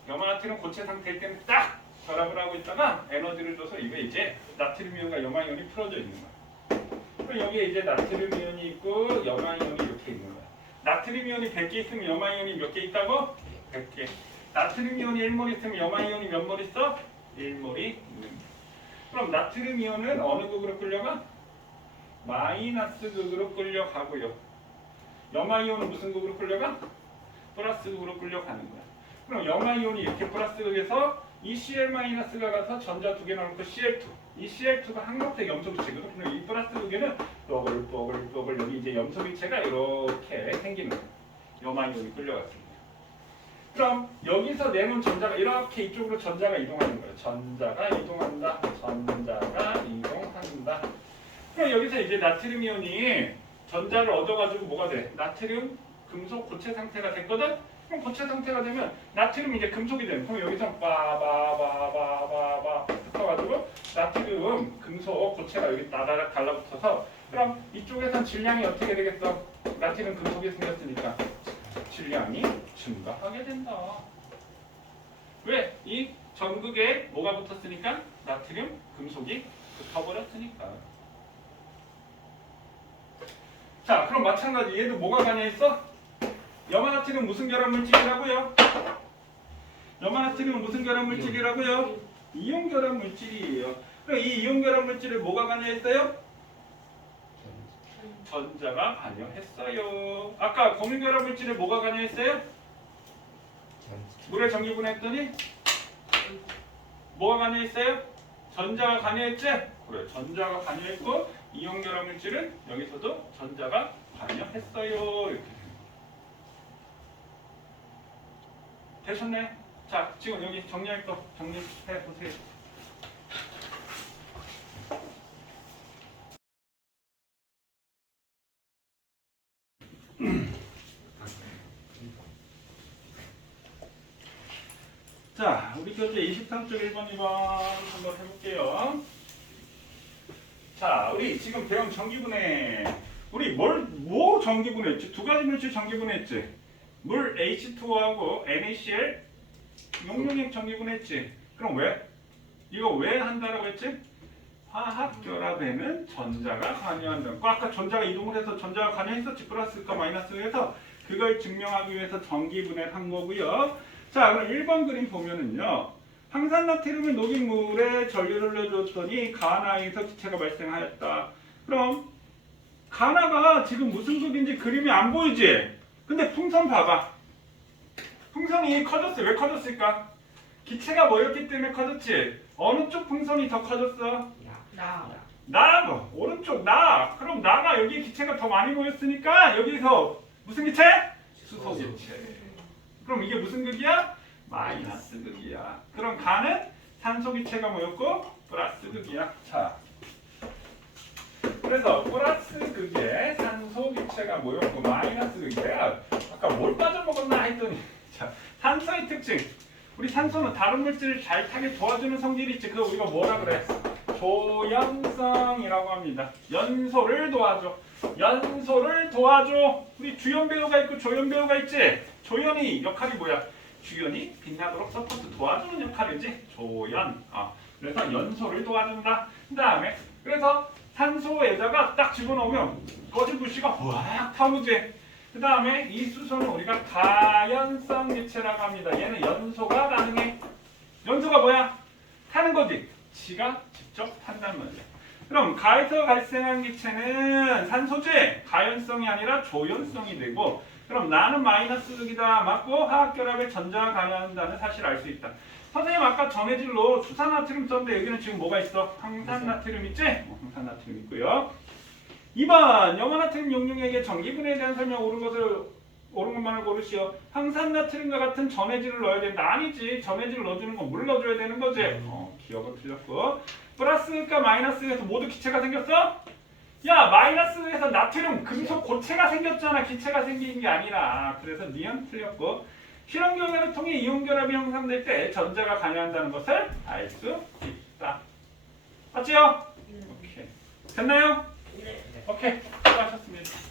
염화나트륨 고체 상태일 때는 딱 결합을 하고 있다가 에너지를 줘서 이게 이제 나트륨 이온과 염화이온이 풀어져 있는 거야. 그럼 여기에 이제 나트륨 이온이 있고 염화이온이 이렇게 있는 거야. 나트륨 이온이 100개 있으면 염화이온이 몇 개 있다고? 100개. 나트륨 이온이 1몰 있으면 염화이온이 몇 몰 있어? 1몰이 있는 거야. 그럼 나트륨 이온은 어느 극으로 끌려가? 마이너스 극으로 끌려가고요. 염화이온은 무슨 극으로 끌려가? 플러스 극으로 끌려가는 거야. 그럼 염화이온이 이렇게 플러스 극에서 이 Cl-가 가서 전자 두 개 나오고 Cl2. 이 Cl2가 항목색 염소기체거든. 그럼 이 플러스 극에는 뽀글 여기 이제 염소기체가 이렇게 생기는 거야. 염화이온이 끌려갔습니다. 그럼 여기서 내놓은 전자가 이렇게 이쪽으로 전자가 이동하는 거예요. 전자가 이동한다. 전자가 이동한다. 그럼 여기서 이제 나트륨 이온이 전자를 얻어가지고 뭐가 돼? 나트륨 금속 고체 상태가 됐거든? 그럼 고체 상태가 되면 나트륨이 이제 금속이 되는. 그럼 여기서 빠바바바바바 붙어가지고 나트륨 금속 고체가 여기 나다닥 달라붙어서 그럼 이쪽에선 질량이 어떻게 되겠어? 나트륨 금속이 생겼으니까 질량이 증가하게 된다. 왜? 이 전극에 뭐가 붙었으니까? 나트륨 금속이 붙어버렸으니까. 자, 그럼 마찬가지 얘도 뭐가 관여했어? 염화나트륨 무슨 결합 물질이라고요? 염화나트륨 무슨 결합 물질이라고요? 이온 결합 물질이에요. 그럼 이 이온 결합 물질에 뭐가 관여했어요? 전자가 관여했어요. 아까 고민 결합 물질에 뭐가 관여했어요? 물에 전기분해했더니 뭐가 관여했어요? 전자가 관여했지? 그래, 전자가 관여했고 이온 결합 물질은 여기서도 전자가 관여했어요. 이렇게 되셨네? 자, 지금 여기 정리할 거 정리해 보세요. 자, 우리 교재 23쪽 1번, 2번 한번 해볼게요. 자, 우리 지금 배운 전기분해. 우리 뭐 전기분해했지? 두 가지 물질 전기분해했지? 물 H2O하고 NaCl 용융액 전기분해했지? 그럼 왜? 이거 왜 한다라고 했지? 화학결합에는 전자가 관여한다고. 아까 전자가 이동을 해서 전자가 관여했었지. 플러스과 마이너스를 해서 그걸 증명하기 위해서 전기분해를 한 거고요. 자, 그럼 1번 그림 보면은요. 황산나트륨을 녹인 물에 전류를 넣어줬더니 가나에서 기체가 발생하였다. 그럼 가나가 지금 무슨 극인지 그림이 안 보이지? 근데 풍선 봐봐. 풍선이 커졌어. 왜 커졌을까? 기체가 모였기 때문에 커졌지. 어느 쪽 풍선이 더 커졌어? 나. 오른쪽 나. 그럼 나가 여기 기체가 더 많이 모였으니까 여기서 무슨 기체? 수소 기체. 그럼 이게 무슨 극이야? 마이너스 극이야. 그럼 가는 산소 기체가 모였고 플러스 극이야. 자, 그래서 플러스 극에 산소 기체가 모였고 마이너스 극에 아까 뭘 빠져먹었나 했더니 자, 산소의 특징. 우리 산소는 다른 물질을 잘 타게 도와주는 성질이 있지. 그거 우리가 뭐라 그래? 조연성이라고 합니다. 연소를 도와줘. 연소를 도와줘. 우리 주연 배우가 있고 조연 배우가 있지. 조연이 역할이 뭐야? 주연이 빛나도록 서포트 도와주는 역할이지. 조연. 그래서 연소를 도와준다. 그 다음에 그래서 산소에다가 딱 집어넣으면 거짓부시가 확 타오르지. 그 다음에 이 수소는 우리가 가연성 기체라고 합니다. 얘는 연소가 가능해. 연소가 뭐야? 타는 거지. 지가 직접 탄단 말이야. 그럼 가에서 발생한 기체는 산소지. 가연성이 아니라 조연성이 되고, 그럼 나는 마이너스 극이다 맞고 화학결합에 전자가 관여한다는 사실을 알 수 있다. 선생님 아까 전해질로 수산나트륨 썼는데 여기는 지금 뭐가 있어? 황산나트륨 있지? 황산나트륨 있고요. 2번 염화나트륨 용융액의 전기분해에 대한 설명 옳은 것만을 고르시오. 황산나트륨과 같은 전해질을 넣어야 된다. 아니지. 전해질을 넣어주는 건 물 넣어줘야 되는 거지. 기억은 틀렸고. 플러스가 마이너스에서 모두 기체가 생겼어? 야, 마이너스에서 나트륨 금속 고체가 생겼잖아. 기체가 생긴 게 아니라. 그래서 니은 틀렸고. 실험 결과를 통해 이온 결합이 형성될 때 전자가 관여한다는 것을 알 수 있다. 맞지요? 오케이. 됐나요? 네. 오케이. 수고하셨습니다.